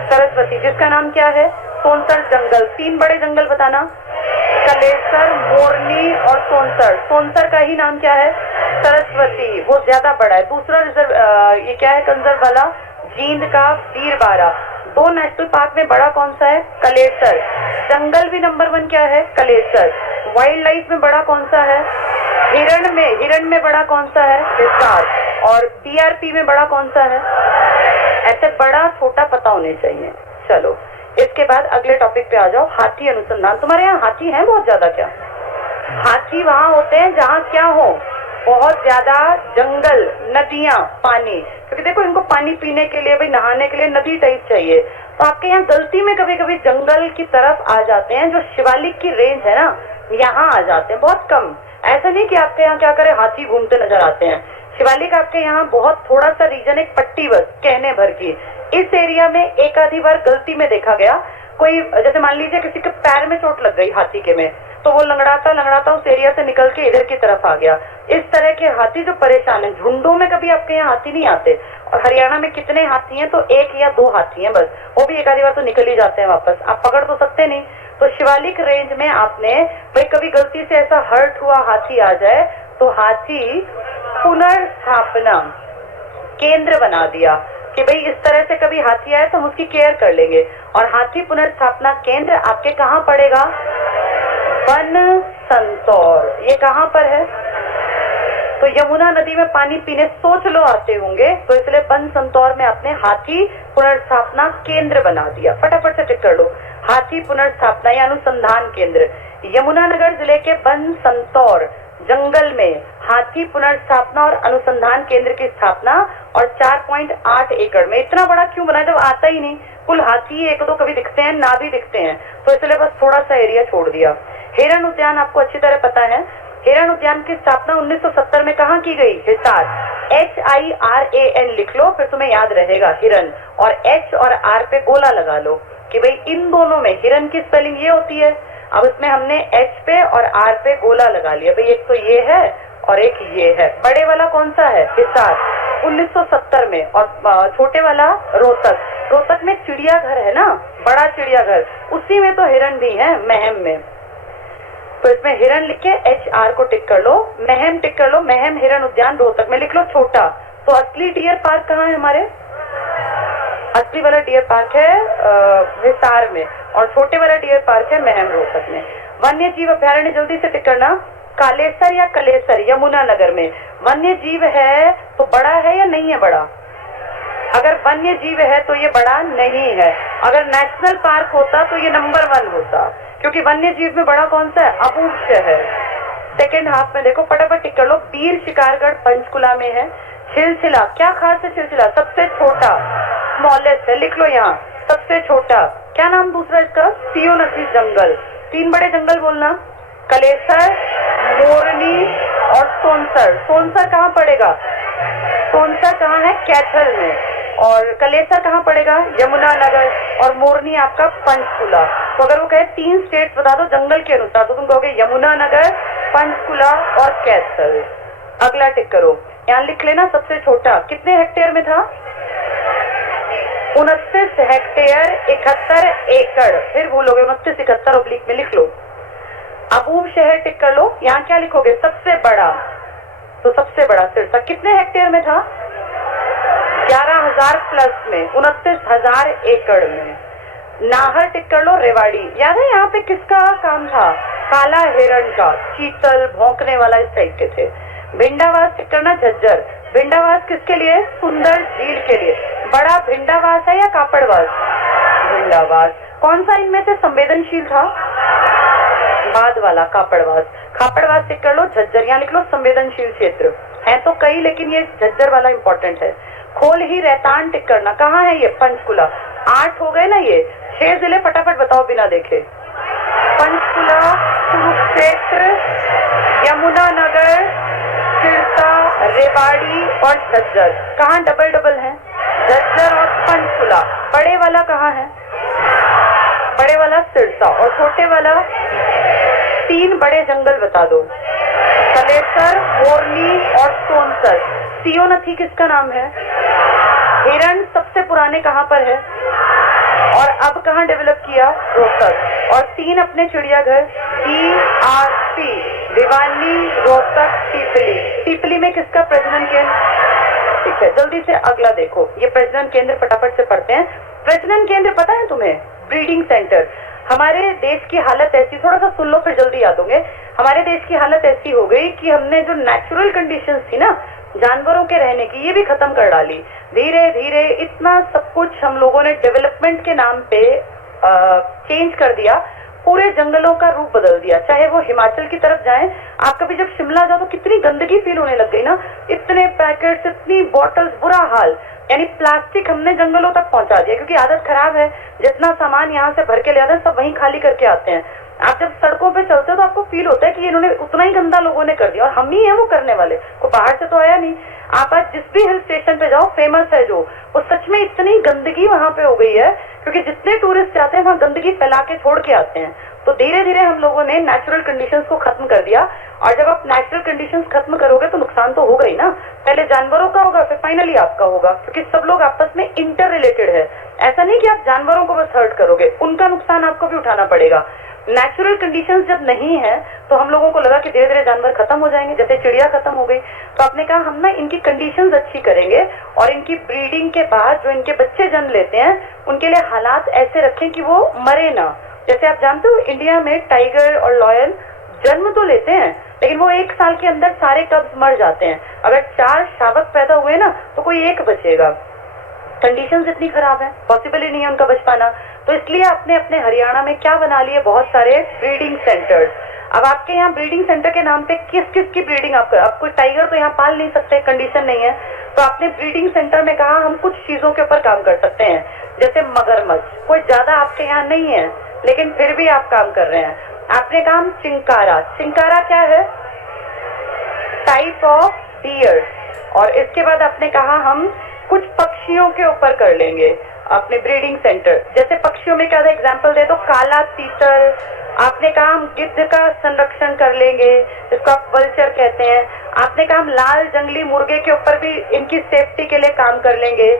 सरस्वती, जिसका नाम क्या है? सोनसर जंगल। 3 बड़े जंगल बताना, कलेसर, मोरनी और सोनसर। सोनसर का ही नाम क्या है? सरस्वती, वो ज्यादा बड़ा है। दूसरा रिजर्व, ये क्या है कंजर्व वाला? जींद का बीरबारा। 2 नेशनल पार्क में बड़ा कौन सा है? कलेसर। जंगल भी नंबर 1 क्या है? कलेसर। वाइल्ड लाइफ में बड़ा कौन सा है? हिरण में बड़ा कौन सा है? हिसार। और टीआरपी में बड़ा कौन सा है? ऐसे बड़ा छोटा पता होने चाहिए। चलो इसके बाद अगले टॉपिक पे आ जाओ, हाथी अनुसंधान। तुम्हारे यहाँ हाथी है बहुत ज्यादा क्या? हाथी वहाँ होते हैं जहाँ क्या हो? बहुत ज्यादा जंगल, नदियाँ, पानी। क्योंकि देखो इनको पानी पीने के लिए, भाई नहाने के लिए नदी टाइप चाहिए। तो आपके यहाँ गलती में कभी कभी जंगल की तरफ आ जाते हैं, जो शिवालिक की रेंज है ना, यहाँ आ जाते हैं, बहुत कम। ऐसा नहीं कि आपके यहाँ क्या करे, हाथी घूमते नजर आते हैं। शिवालिक आपके यहाँ बहुत थोड़ा सा रीजन, एक पट्टी बस कहने भर की। इस एरिया में एक आधी बार गलती में देखा गया, कोई जैसे मान लीजिए किसी के पैर में चोट लग गई हाथी के में, तो वो लंगड़ाता लंगड़ाता उस एरिया से निकल के इधर की तरफ आ गया। इस तरह के हाथी जो परेशान है, झुंडों में कभी आपके यहाँ हाथी नहीं आते। और हरियाणा में कितने हाथी हैं? तो 1 या 2 हाथी हैं बस, वो भी एक आधी बार तो निकल ही जाते हैं वापस, आप पकड़ तो सकते नहीं। तो शिवालिक रेंज में आपने भाई कभी गलती से ऐसा हर्ट हुआ हाथी आ जाए, तो हाथी पुनर्स्थापना केंद्र बना दिया कि भाई इस तरह से कभी हाथी आए तो हम उसकी केयर कर लेंगे। और हाथी पुनर्स्थापना केंद्र आपके कहाँ पड़ेगा? वन संतौर। ये कहाँ पर है? तो यमुना नदी में पानी पीने सोच लो आते होंगे, तो इसलिए वन संतौर में आपने हाथी पुनर्स्थापना केंद्र बना दिया। फटाफट से टिक कर लो, हाथी पुनर्स्थापना या अनुसंधान केंद्र। यमुनानगर जिले के वन संतौर जंगल में हाथी पुनर्स्थापना और अनुसंधान केंद्र की स्थापना, और 4.8 एकड़ में। इतना बड़ा क्यों बना? जब आता ही नहीं, कुल हाथी 1-2 कभी दिखते हैं ना भी दिखते हैं, तो इसलिए बस थोड़ा सा एरिया छोड़ दिया। हिरण उद्यान आपको अच्छी तरह पता है। हिरण उद्यान की स्थापना 1970 में कहाँ की गई? हिसार। HIRAN लिख लो, फिर तुम्हें याद रहेगा हिरण, और H और R पे गोला लगा लो कि भाई इन दोनों में हिरण की स्पेलिंग ये होती है। अब इसमें हमने H पे और R पे गोला लगा लिया, भाई एक तो ये है और एक ये है। बड़े वाला कौन सा है? हिसार, 1970 में। और छोटे वाला रोहतक। रोहतक में चिड़ियाघर है ना, बड़ा चिड़ियाघर, उसी में तो हिरण भी है, महम में। तो इसमें हिरण लिख के HR को टिक कर लो, महम टिक कर लो, महम हिरण उद्यान रोहतक में लिख लो छोटा। तो असली डियर पार्क कहाँ है हमारे? असली वाला डियर पार्क है हिसार में, और छोटे वाला डियर पार्क है महम रोहतक में। वन्य जीव अभ्यारण्य जल्दी से टिक करना, कालेसर या कलेसर यमुनानगर में। वन्य जीव है तो बड़ा है या नहीं है बड़ा? अगर वन्य जीव है तो ये बड़ा नहीं है। अगर नेशनल पार्क होता तो ये नंबर 1 होता, क्योंकि वन्य जीव में बड़ा कौन सा है? अबूझ है। सेकेंड हाफ में देखो, फटाफट टिक कर लो। बीर शिकारगढ़ पंचकुला में है। सिलसिला, क्या खास है सिलसिला? सबसे छोटा, स्मॉलेस्ट है, लिख लो यहाँ, सबसे छोटा। क्या नाम दूसरा इसका? सियोनसी जंगल। 3 बड़े जंगल बोलना, कलेसर, मोरनी और सोनसर। सोनसर कहाँ पड़ेगा? सोनसर कहाँ है? कैथल में। और कलेसर कहाँ पड़ेगा? यमुनानगर। और मोरनी आपका पंचकुला। तो अगर वो कहे 3 स्टेट्स बता दो जंगल के अनुसार, तो तुम कहोगे यमुनानगर, पंचकुला और कैथल। अगला टिक करो, यहाँ लिख लेना सबसे छोटा कितने हेक्टेयर में था? 29 हेक्टेयर 71 एकड़। फिर भूलोगे 29 71 ऑब्लिक में लिख लो। अबूब शहर टिक कर लो, यहाँ क्या लिखोगे? सबसे बड़ा, तो सबसे बड़ा सिरसा कितने हेक्टेयर में था? 11,000 प्लस में, 29,000 एकड़ में। नाहर टिक कर लो, रेवाड़ी। याद है यहाँ पे किसका काम था? काला हिरण का, चीतल भौंकने वाला इस टाइप के थे। भिंडावास टिक करना, झज्जर। भिंडावास किसके लिए? सुंदर झील के लिए। बड़ा भिंडावास है या कापड़वास? भिंडावास। कौन सा इनमें से संवेदनशील था? बाद वाला, कापड़वास। कापड़वास टिक कर लो, झज्जर। यहाँ लिख लो संवेदनशील क्षेत्र। है तो कई, लेकिन ये झज्जर वाला इंपॉर्टेंट है। खोल ही रहतान टिक करना, कहाँ है ये? पंचकुला। 8 हो गए ना ये। 6 जिले फटाफट बताओ बिना देखे। पंचकुला, कुरुक्षेत्र, यमुनानगर, सिरसा, रेवाड़ी और झज्जर। कहाँ डबल डबल है? झज्जर और पंचकुला। बड़े वाला कहाँ है? बड़े वाला सिरसा। और छोटे वाला? 3 बड़े जंगल बता दो। कलेसर, मोरनी और सोनसर। सियोनथी किसका नाम है? हिरण सबसे पुराने कहाँ पर है और अब कहाँ डेवलप किया? रोहतक। और 3 अपने चिड़ियाघर, DRP, भिवानी, रोहतक, पीपली। पीपली में किसका प्रजनन केंद्र? ठीक है, जल्दी से अगला देखो। ये प्रजनन केंद्र फटाफट से पढ़ते हैं। प्रजनन केंद्र पता है तुम्हें? Breeding centre. हमारे देश की हालत ऐसी, थोड़ा सा सुन लो फिर जल्दी याद होंगे। हमारे देश की हालत ऐसी हो गई कि हमने जो नेचुरल कंडीशंस थी ना जानवरों के रहने की, ये भी खत्म कर डाली। धीरे धीरे इतना सब कुछ हम लोगों ने डेवलपमेंट के नाम पे चेंज कर दिया। पूरे जंगलों का रूप बदल दिया। चाहे वो हिमाचल की तरफ जाएं, आप कभी जब शिमला जाओ तो कितनी गंदगी फील होने लग गई ना। इतने पैकेट्स, इतनी बॉटल्स, बुरा हाल। यानी प्लास्टिक हमने जंगलों तक पहुंचा दिया क्योंकि आदत खराब है। जितना सामान यहाँ से भर के ले आते हैं सब वहीं खाली करके आते हैं। आप जब सड़कों पे चलते हो तो आपको फील होता है कि इन्होंने उतना ही गंदा लोगों ने कर दिया और हम ही है वो करने वाले, कोई बाहर से तो आया नहीं। आप आज जिस भी हिल स्टेशन पे जाओ, फेमस है जो, वो सच में इतनी गंदगी वहां पे हो गई है क्योंकि जितने टूरिस्ट जाते हैं वहां गंदगी फैला के छोड़ के आते हैं। तो धीरे धीरे हम लोगों ने नेचुरल कंडीशंस को खत्म कर दिया। और जब आप नेचुरल कंडीशंस खत्म करोगे तो नुकसान तो होगा ही ना। पहले जानवरों का होगा, फिर फाइनली आपका होगा, क्योंकि सब लोग आपस में इंटर रिलेटेड है। ऐसा नहीं कि आप जानवरों को बस हर्ट करोगे, उनका नुकसान आपको भी उठाना पड़ेगा। नेचुरल कंडीशंस जब नहीं है तो हम लोगों को लगा कि धीरे धीरे जानवर खत्म हो जाएंगे, जैसे चिड़िया खत्म हो गई। तो आपने कहा हम ना इनकी कंडीशंस अच्छी करेंगे और इनकी ब्रीडिंग के बाद जो इनके बच्चे जन्म लेते हैं उनके लिए हालात ऐसे रखें कि वो मरे ना। जैसे आप जानते हो इंडिया में टाइगर और लॉयन जन्म तो लेते हैं लेकिन वो 1 साल के अंदर सारे कब्ज मर जाते हैं। अगर 4 शावक पैदा हुए ना तो कोई 1 बचेगा। कंडीशंस इतनी खराब है, पॉसिबल ही नहीं है उनका बच पाना। तो इसलिए आपने अपने हरियाणा में क्या बना लिए? बहुत सारे ब्रीडिंग सेंटर्स। अब आपके यहाँ ब्रीडिंग सेंटर के नाम पे किस किस की ब्रीडिंग आप कोई टाइगर तो यहाँ पाल नहीं सकते, कंडीशन नहीं है। तो आपने ब्रीडिंग सेंटर में कहा हम कुछ चीजों के ऊपर काम कर सकते हैं, जैसे मगरमच्छ। कोई ज्यादा आपके यहाँ नहीं है लेकिन फिर भी आप काम कर रहे हैं। आपने कहा चिंकारा। चिंकारा क्या है? Type of dear. और इसके बाद आपने कहा हम कुछ पक्षियों के ऊपर कर लेंगे अपने ब्रीडिंग सेंटर। जैसे पक्षियों में क्या था, एग्जांपल दे दो, काला तीतर। आपने कहा हम गिद्ध का संरक्षण कर लेंगे, जिसको आप वल्चर कहते हैं। आपने कहा हम लाल जंगली मुर्गे के ऊपर भी इनकी सेफ्टी के लिए काम कर लेंगे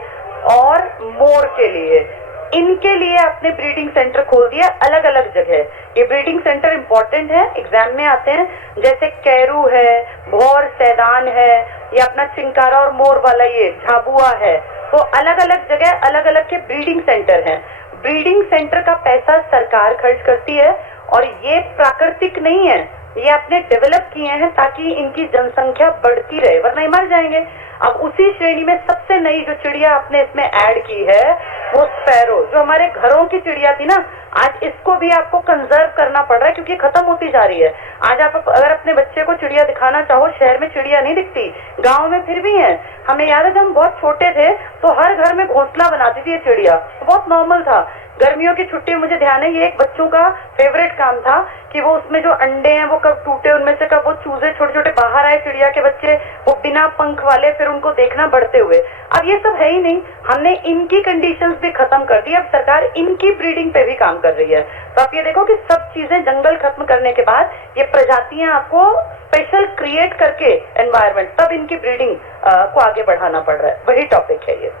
और मोर के लिए। इनके लिए आपने ब्रीडिंग सेंटर खोल दिया अलग अलग जगह। ये ब्रीडिंग सेंटर इंपॉर्टेंट है, एग्जाम में आते हैं। जैसे कैरू है, भौर सैदान है, या अपना चिंकारा और मोर वाला ये झाबुआ है। तो अलग अलग जगह अलग अलग के ब्रीडिंग सेंटर हैं। ब्रीडिंग सेंटर का पैसा सरकार खर्च करती है और ये प्राकृतिक नहीं है, ये आपने डेवलप किए हैं ताकि इनकी जनसंख्या बढ़ती रहे, वरना ये मर जाएंगे। अब उसी श्रेणी में सबसे नई जो चिड़िया आपने इसमें ऐड की है वो स्पैरो, जो हमारे घरों की चिड़िया थी ना, आज इसको भी आपको कंजर्व करना पड़ रहा है क्योंकि खत्म होती जा रही है। आज आप अगर अपने बच्चे को चिड़िया दिखाना चाहो, शहर में चिड़िया नहीं दिखती, गांव में फिर भी है। हमें याद है जब हम बहुत छोटे थे तो हर घर में घोंसला बनाती थी ये चिड़िया, तो बहुत नॉर्मल था। गर्मियों की छुट्टी में मुझे ध्यान है ये एक बच्चों का फेवरेट काम था कि वो उसमें जो अंडे हैं वो कब टूटे, उनमें से कब वो चूजे छोटे छोटे बाहर आए चिड़िया के बच्चे, वो बिना पंख वाले, फिर उनको देखना बढ़ते हुए। अब ये सब है ही नहीं, हमने इनकी कंडीशंस भी खत्म कर दी, अब सरकार इनकी ब्रीडिंग पे भी काम कर रही है। तो आप ये देखो कि सब चीजें जंगल खत्म करने के बाद ये प्रजातियां आपको स्पेशल क्रिएट करके एनवायरमेंट, तब इनकी ब्रीडिंग को आगे बढ़ाना पड़ रहा है। वही टॉपिक है ये।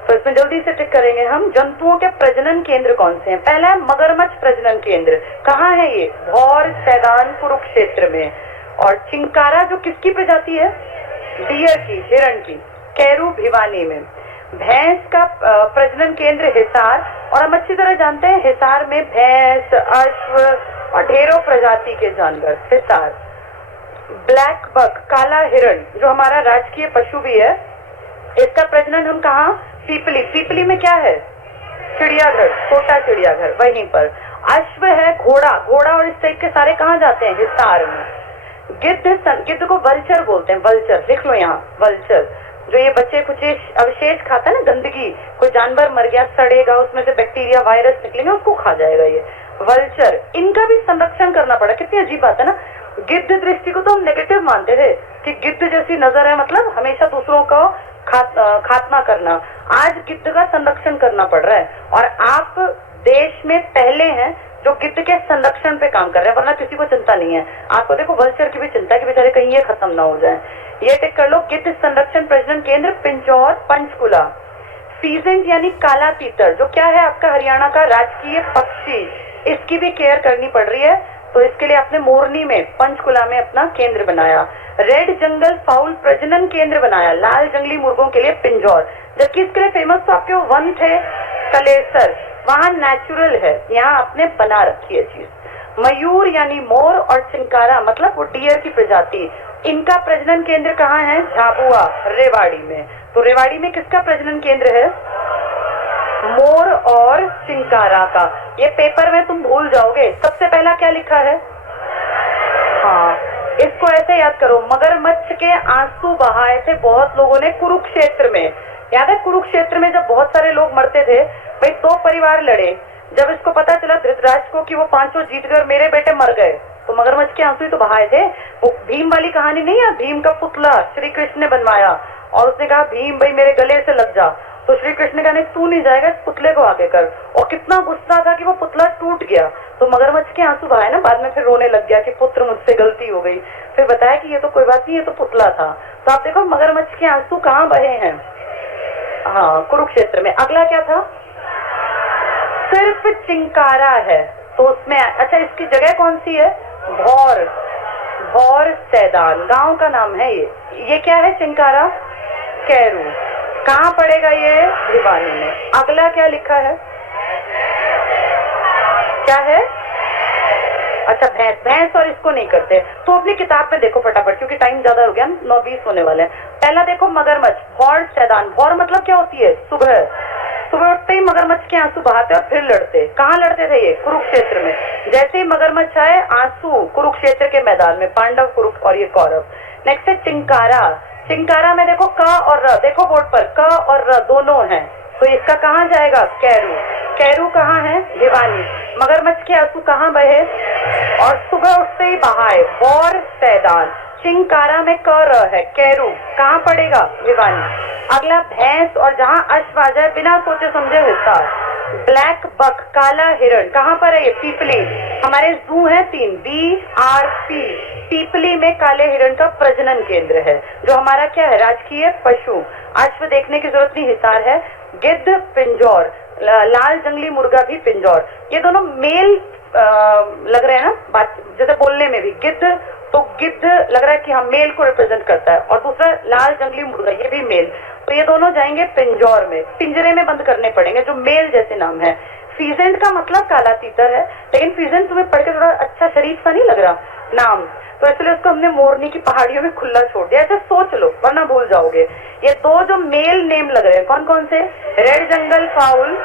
तो इसमें जल्दी से टिक करेंगे हम। जंतुओं के प्रजनन केंद्र कौन से हैं? पहला है मगरमच्छ प्रजनन केंद्र। कहाँ है ये? भौर, सैदान, कुरुक्षेत्र में। और चिंकारा जो किसकी प्रजाति है? डियर की, हिरण की। कैरू भिवानी में। भैंस का प्रजनन केंद्र हिसार, और हम अच्छी तरह जानते हैं हिसार में भैंस, अश्व और ढेरों प्रजाति के जानवर। हिसार। ब्लैक बक, काला हिरण, जो हमारा राजकीय पशु भी है, इसका प्रजनन हम कहाँ? पीपली। पीपली में क्या है? चिड़ियाघर, छोटा चिड़ियाघर, वहीं पर। अश्व है, घोड़ा, घोड़ा और इस टाइप के सारे कहाँ जाते हैं? हिसार में। गिद्ध, गिद्ध को वल्चर बोलते हैं, वल्चर, लिख लो यहाँ, वल्चर। जो ये बच्चे कुछ अवशेष खाता है ना, गंदगी, कोई जानवर मर गया, सड़ेगा, उसमें से बैक्टीरिया, वायरस निकलेंगे, उसको खा जाएगा ये वल्चर। इनका भी संरक्षण करना पड़ा। कितनी अजीब बात है ना। गिद्ध दृष्टि को तो हम नेगेटिव मानते थे कि गिद्ध जैसी नजर है, मतलब हमेशा दूसरों को खात्मा करना। आज गिद्ध का संरक्षण करना पड़ रहा है, और आप देश में पहले हैं जो गिद्ध के संरक्षण पे काम कर रहे हैं, वरना किसी को चिंता नहीं है। आपको देखो वल्चर की भी चिंता है कि बेचारे कहीं ये खत्म ना हो जाए। ये टिक कर लो। गिद्ध संरक्षण प्रजनन केंद्र पिंजौर, पंचकुला। फीजेंट यानी काला तीतर, जो क्या है आपका हरियाणा का राजकीय पक्षी, इसकी भी केयर करनी पड़ रही है। तो इसके लिए आपने मोरनी में, पंचकुला में अपना केंद्र बनाया। रेड जंगल फाउल प्रजनन केंद्र बनाया, लाल जंगली मुर्गों के लिए पिंजौर। जबकि इसके लिए फेमस तो आपके वन थे कलेसर, वहां नेचुरल है, यहाँ आपने बना रखी है चीज। मयूर यानी मोर, और चिंकारा मतलब वो डियर की प्रजाति, इनका प्रजनन केंद्र कहाँ है? झाबुआ, रेवाड़ी में। तो रेवाड़ी में किसका प्रजनन केंद्र है? मोर और चिंकारा का। ये पेपर में तुम भूल जाओगे, सबसे पहला क्या लिखा है? हाँ, इसको ऐसे याद करो। मगरमच्छ के आंसू बहाए थे बहुत लोगों ने कुरुक्षेत्र में। याद है कुरुक्षेत्र में जब बहुत सारे लोग मरते थे, भाई 2 परिवार लड़े। जब इसको पता चला धृतराष्ट्र को कि वो 500 जीत गए और मेरे बेटे मर गए, तो मगरमच्छ के आंसू ही तो बहाए थे। वो भीम वाली कहानी नहीं है? भीम का पुतला श्री कृष्ण ने बनवाया, और उसने कहा भीम भाई मेरे गले से लग जा। तो श्री कृष्ण ने कहा नहीं, तू नहीं जाएगा, इस पुतले को आगे कर। और कितना गुस्सा था कि वो पुतला टूट गया। तो मगरमच्छ के आंसू बहाए ना, बाद में फिर रोने लग गया कि पुत्र मुझसे गलती हो गई। फिर बताया कि ये तो कोई बात नहीं, ये तो पुतला था। तो आप देखो मगरमच्छ के आंसू कहाँ बहे हैं? हाँ, कुरुक्षेत्र में। अगला क्या था? सिर्फ चिंकारा है, तो उसमें अच्छा इसकी जगह कौन सी है? भौर, भौर सैदान गांव का नाम है ये। ये क्या है? चिंकारा, कैरू। कहाँ पड़ेगा ये? भिवानी में। अगला क्या लिखा है? क्या है? अच्छा भैंस, भैंस और इसको नहीं करते। तो अपनी किताब में देखो फटाफट, क्योंकि टाइम ज्यादा हो गया, 9:20 होने वाले हैं। पहला देखो मगरमच्छ, भौर सैदान। भौर मतलब क्या होती है? सुबह, सुबह उठते ही मगरमच्छ के आंसू बहाते और फिर लड़ते। कहाँ लड़ते थे ये? कुरुक्षेत्र में। जैसे ही मगरमच्छ आए, आंसू कुरुक्षेत्र के मैदान में, पांडव कुरुक्ष और ये कौरव। नेक्स्ट है चिंकारा। चिंकारा में देखो क और र, देखो बोर्ड पर क और र दोनों हैं, तो इसका कहाँ जाएगा? कैरू। कैरू कहाँ है? भिवानी। मगरमच्छ के आंसू कहाँ बहे? और सुबह उठते ही बहाए, भौर सैदान। चिंकारा में क र है, कैरू कहाँ पड़ेगा? भिवानी। अगला भैंस, और जहाँ अश्व आ जाए बिना सोचे समझे हिसार। ब्लैक बक, काला हिरण, कहाँ पर है ये? पीपली। हमारे जू है 3, BRP। पीपली में काले हिरण का प्रजनन केंद्र है, जो हमारा क्या है? राजकीय पशु। अश्व देखने की जरूरत नहीं, हिसार है। गिद्ध पिंजौर, लाल जंगली मुर्गा भी पिंजौर। ये दोनों मेल लग रहे हैं ना, बात जैसे बोलने में भी। गिद्ध, तो गिद्ध लग रहा है कि हम मेल को रिप्रेजेंट करता है, और दूसरा लाल जंगली मुर्गा, ये भी मेल। तो ये दोनों जाएंगे पिंजौर में, पिंजरे में बंद करने पड़ेंगे, जो मेल जैसे नाम है। फीजेंट का मतलब काला तीतर है, लेकिन फीजेंट तुम्हें पढ़ के थोड़ा अच्छा शरीफ सा नहीं लग रहा नाम, तो इसलिए उसको हमने मोरनी की पहाड़ियों में खुला छोड़ दिया। ऐसे सोच लो वरना भूल जाओगे। ये 2 जो मेल नेम लग रहे हैं, कौन कौन से? रेड जंगल फाउल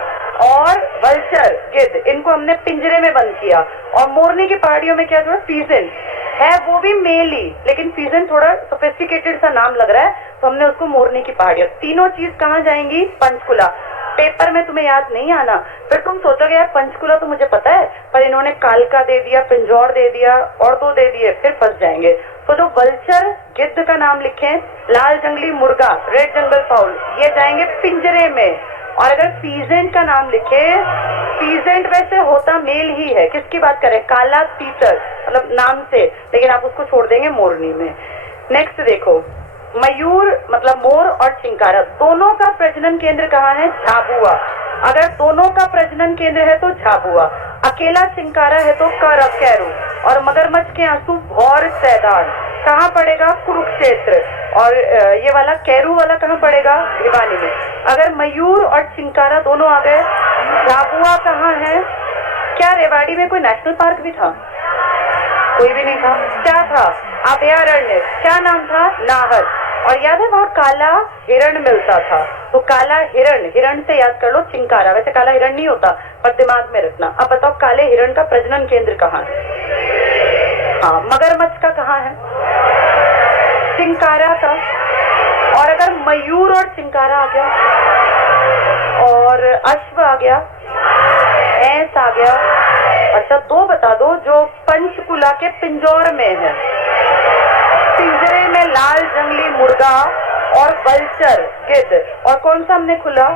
और वल्चर, गिद्ध, इनको हमने पिंजरे में बंद किया। और मोरनी की पहाड़ियों में क्या जो फीजेंट है, वो भी मेल ही, लेकिन फीजेंट थोड़ा सोफिस्टिकेटेड सा नाम लग रहा है, तो हमने उसको मोरनी की पहाड़ियां। तीनों चीज कहाँ जाएंगी? पंचकुला। पेपर में तुम्हें याद नहीं आना, फिर तुम सोचोगे यार पंचकुला तो मुझे पता है, पर इन्होंने कालका दे दिया, पिंजौर दे दिया और 2 दे दिए, फिर फंस जाएंगे। तो जो वल्चर गिद्ध का नाम लिखें, लाल जंगली मुर्गा रेड जंगल फाउल, ये जाएंगे पिंजरे में। और अगर पीजेंट का नाम लिखे, पीजेंट वैसे होता मेल ही है, किसकी बात करें, काला तीतर मतलब नाम से, लेकिन आप उसको छोड़ देंगे मोरनी में। नेक्स्ट देखो, मयूर मतलब मोर और चिंकारा, दोनों का प्रजनन केंद्र कहाँ है, झाबुआ। अगर दोनों का प्रजनन केंद्र है तो झाबुआ, अकेला चिंकारा है तो कैरू, और मगरमच्छ के आंसू भौर सैदान कहाँ पड़ेगा, कुरुक्षेत्र, और ये वाला कैरू वाला कहाँ पड़ेगा, भिवानी में। अगर मयूर और चिंकारा दोनों आ गए, झाबुआ कहाँ है, क्या रेवाड़ी में कोई नेशनल पार्क भी था, कोई भी नहीं था, क्या था, अभयारण्य, क्या नाम था, नाहर। और याद है वहां काला हिरण मिलता था, तो काला हिरण, हिरण से याद कर लो चिंकारा, वैसे काला हिरण नहीं होता पर दिमाग में रखना। अब बताओ काले हिरण का प्रजनन केंद्र कहाँ है, हाँ मगरमच्छ का कहाँ है, चिंकारा का। और अगर मयूर और चिंकारा आ गया और अश्व आ गया, भैंस आ गया, अच्छा 2 बता दो जो पंचकुला के पिंजौर में है, पिंजरे में लाल जंगली मुर्गा और वल्चर गिद्ध, और कौन सा हमने खुला,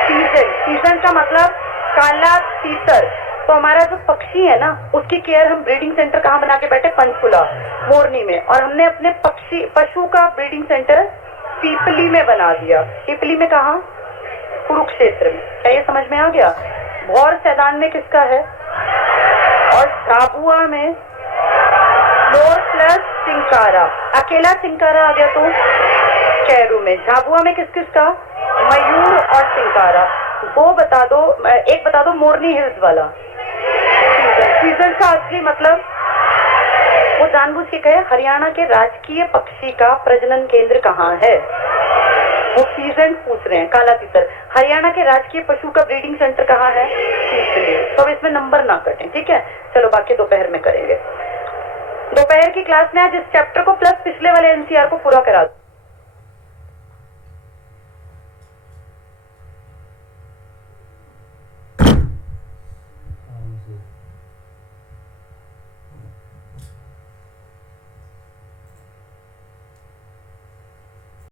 सीजन। सीजन का मतलब काला तीतर। तो हमारा जो पक्षी है ना, उसकी केयर हम ब्रीडिंग सेंटर कहाँ बना के बैठे, पंचकुला मोरनी में, और हमने अपने पशु का ब्रीडिंग सेंटर पीपली में बना दिया। पीपली में कहाँ, कुरुक्षेत्र में। क्या ये समझ में आ गया। भौर सैदान में किसका है, और झाबुआ में मोर प्लस चिंकारा, अकेला चिंकारा आ गया तो कैरू में। झाबुआ में किस किस का, मयूर और चिंकारा। 2 बता दो, एक बता दो मोरनी हिल्स वाला, सीजन का असली मतलब, वो जानबूझ के कहे हरियाणा के राजकीय पक्षी का प्रजनन केंद्र कहाँ है, वो पीजेंट पूछ रहे हैं, काला तीतर। हरियाणा के राजकीय पशु का ब्रीडिंग सेंटर कहाँ है, तो अब इसमें नंबर ना कटें, ठीक है। चलो बाकी दोपहर में करेंगे। दोपहर की क्लास में आज इस चैप्टर को प्लस पिछले वाले एनसीआर को पूरा करा दो।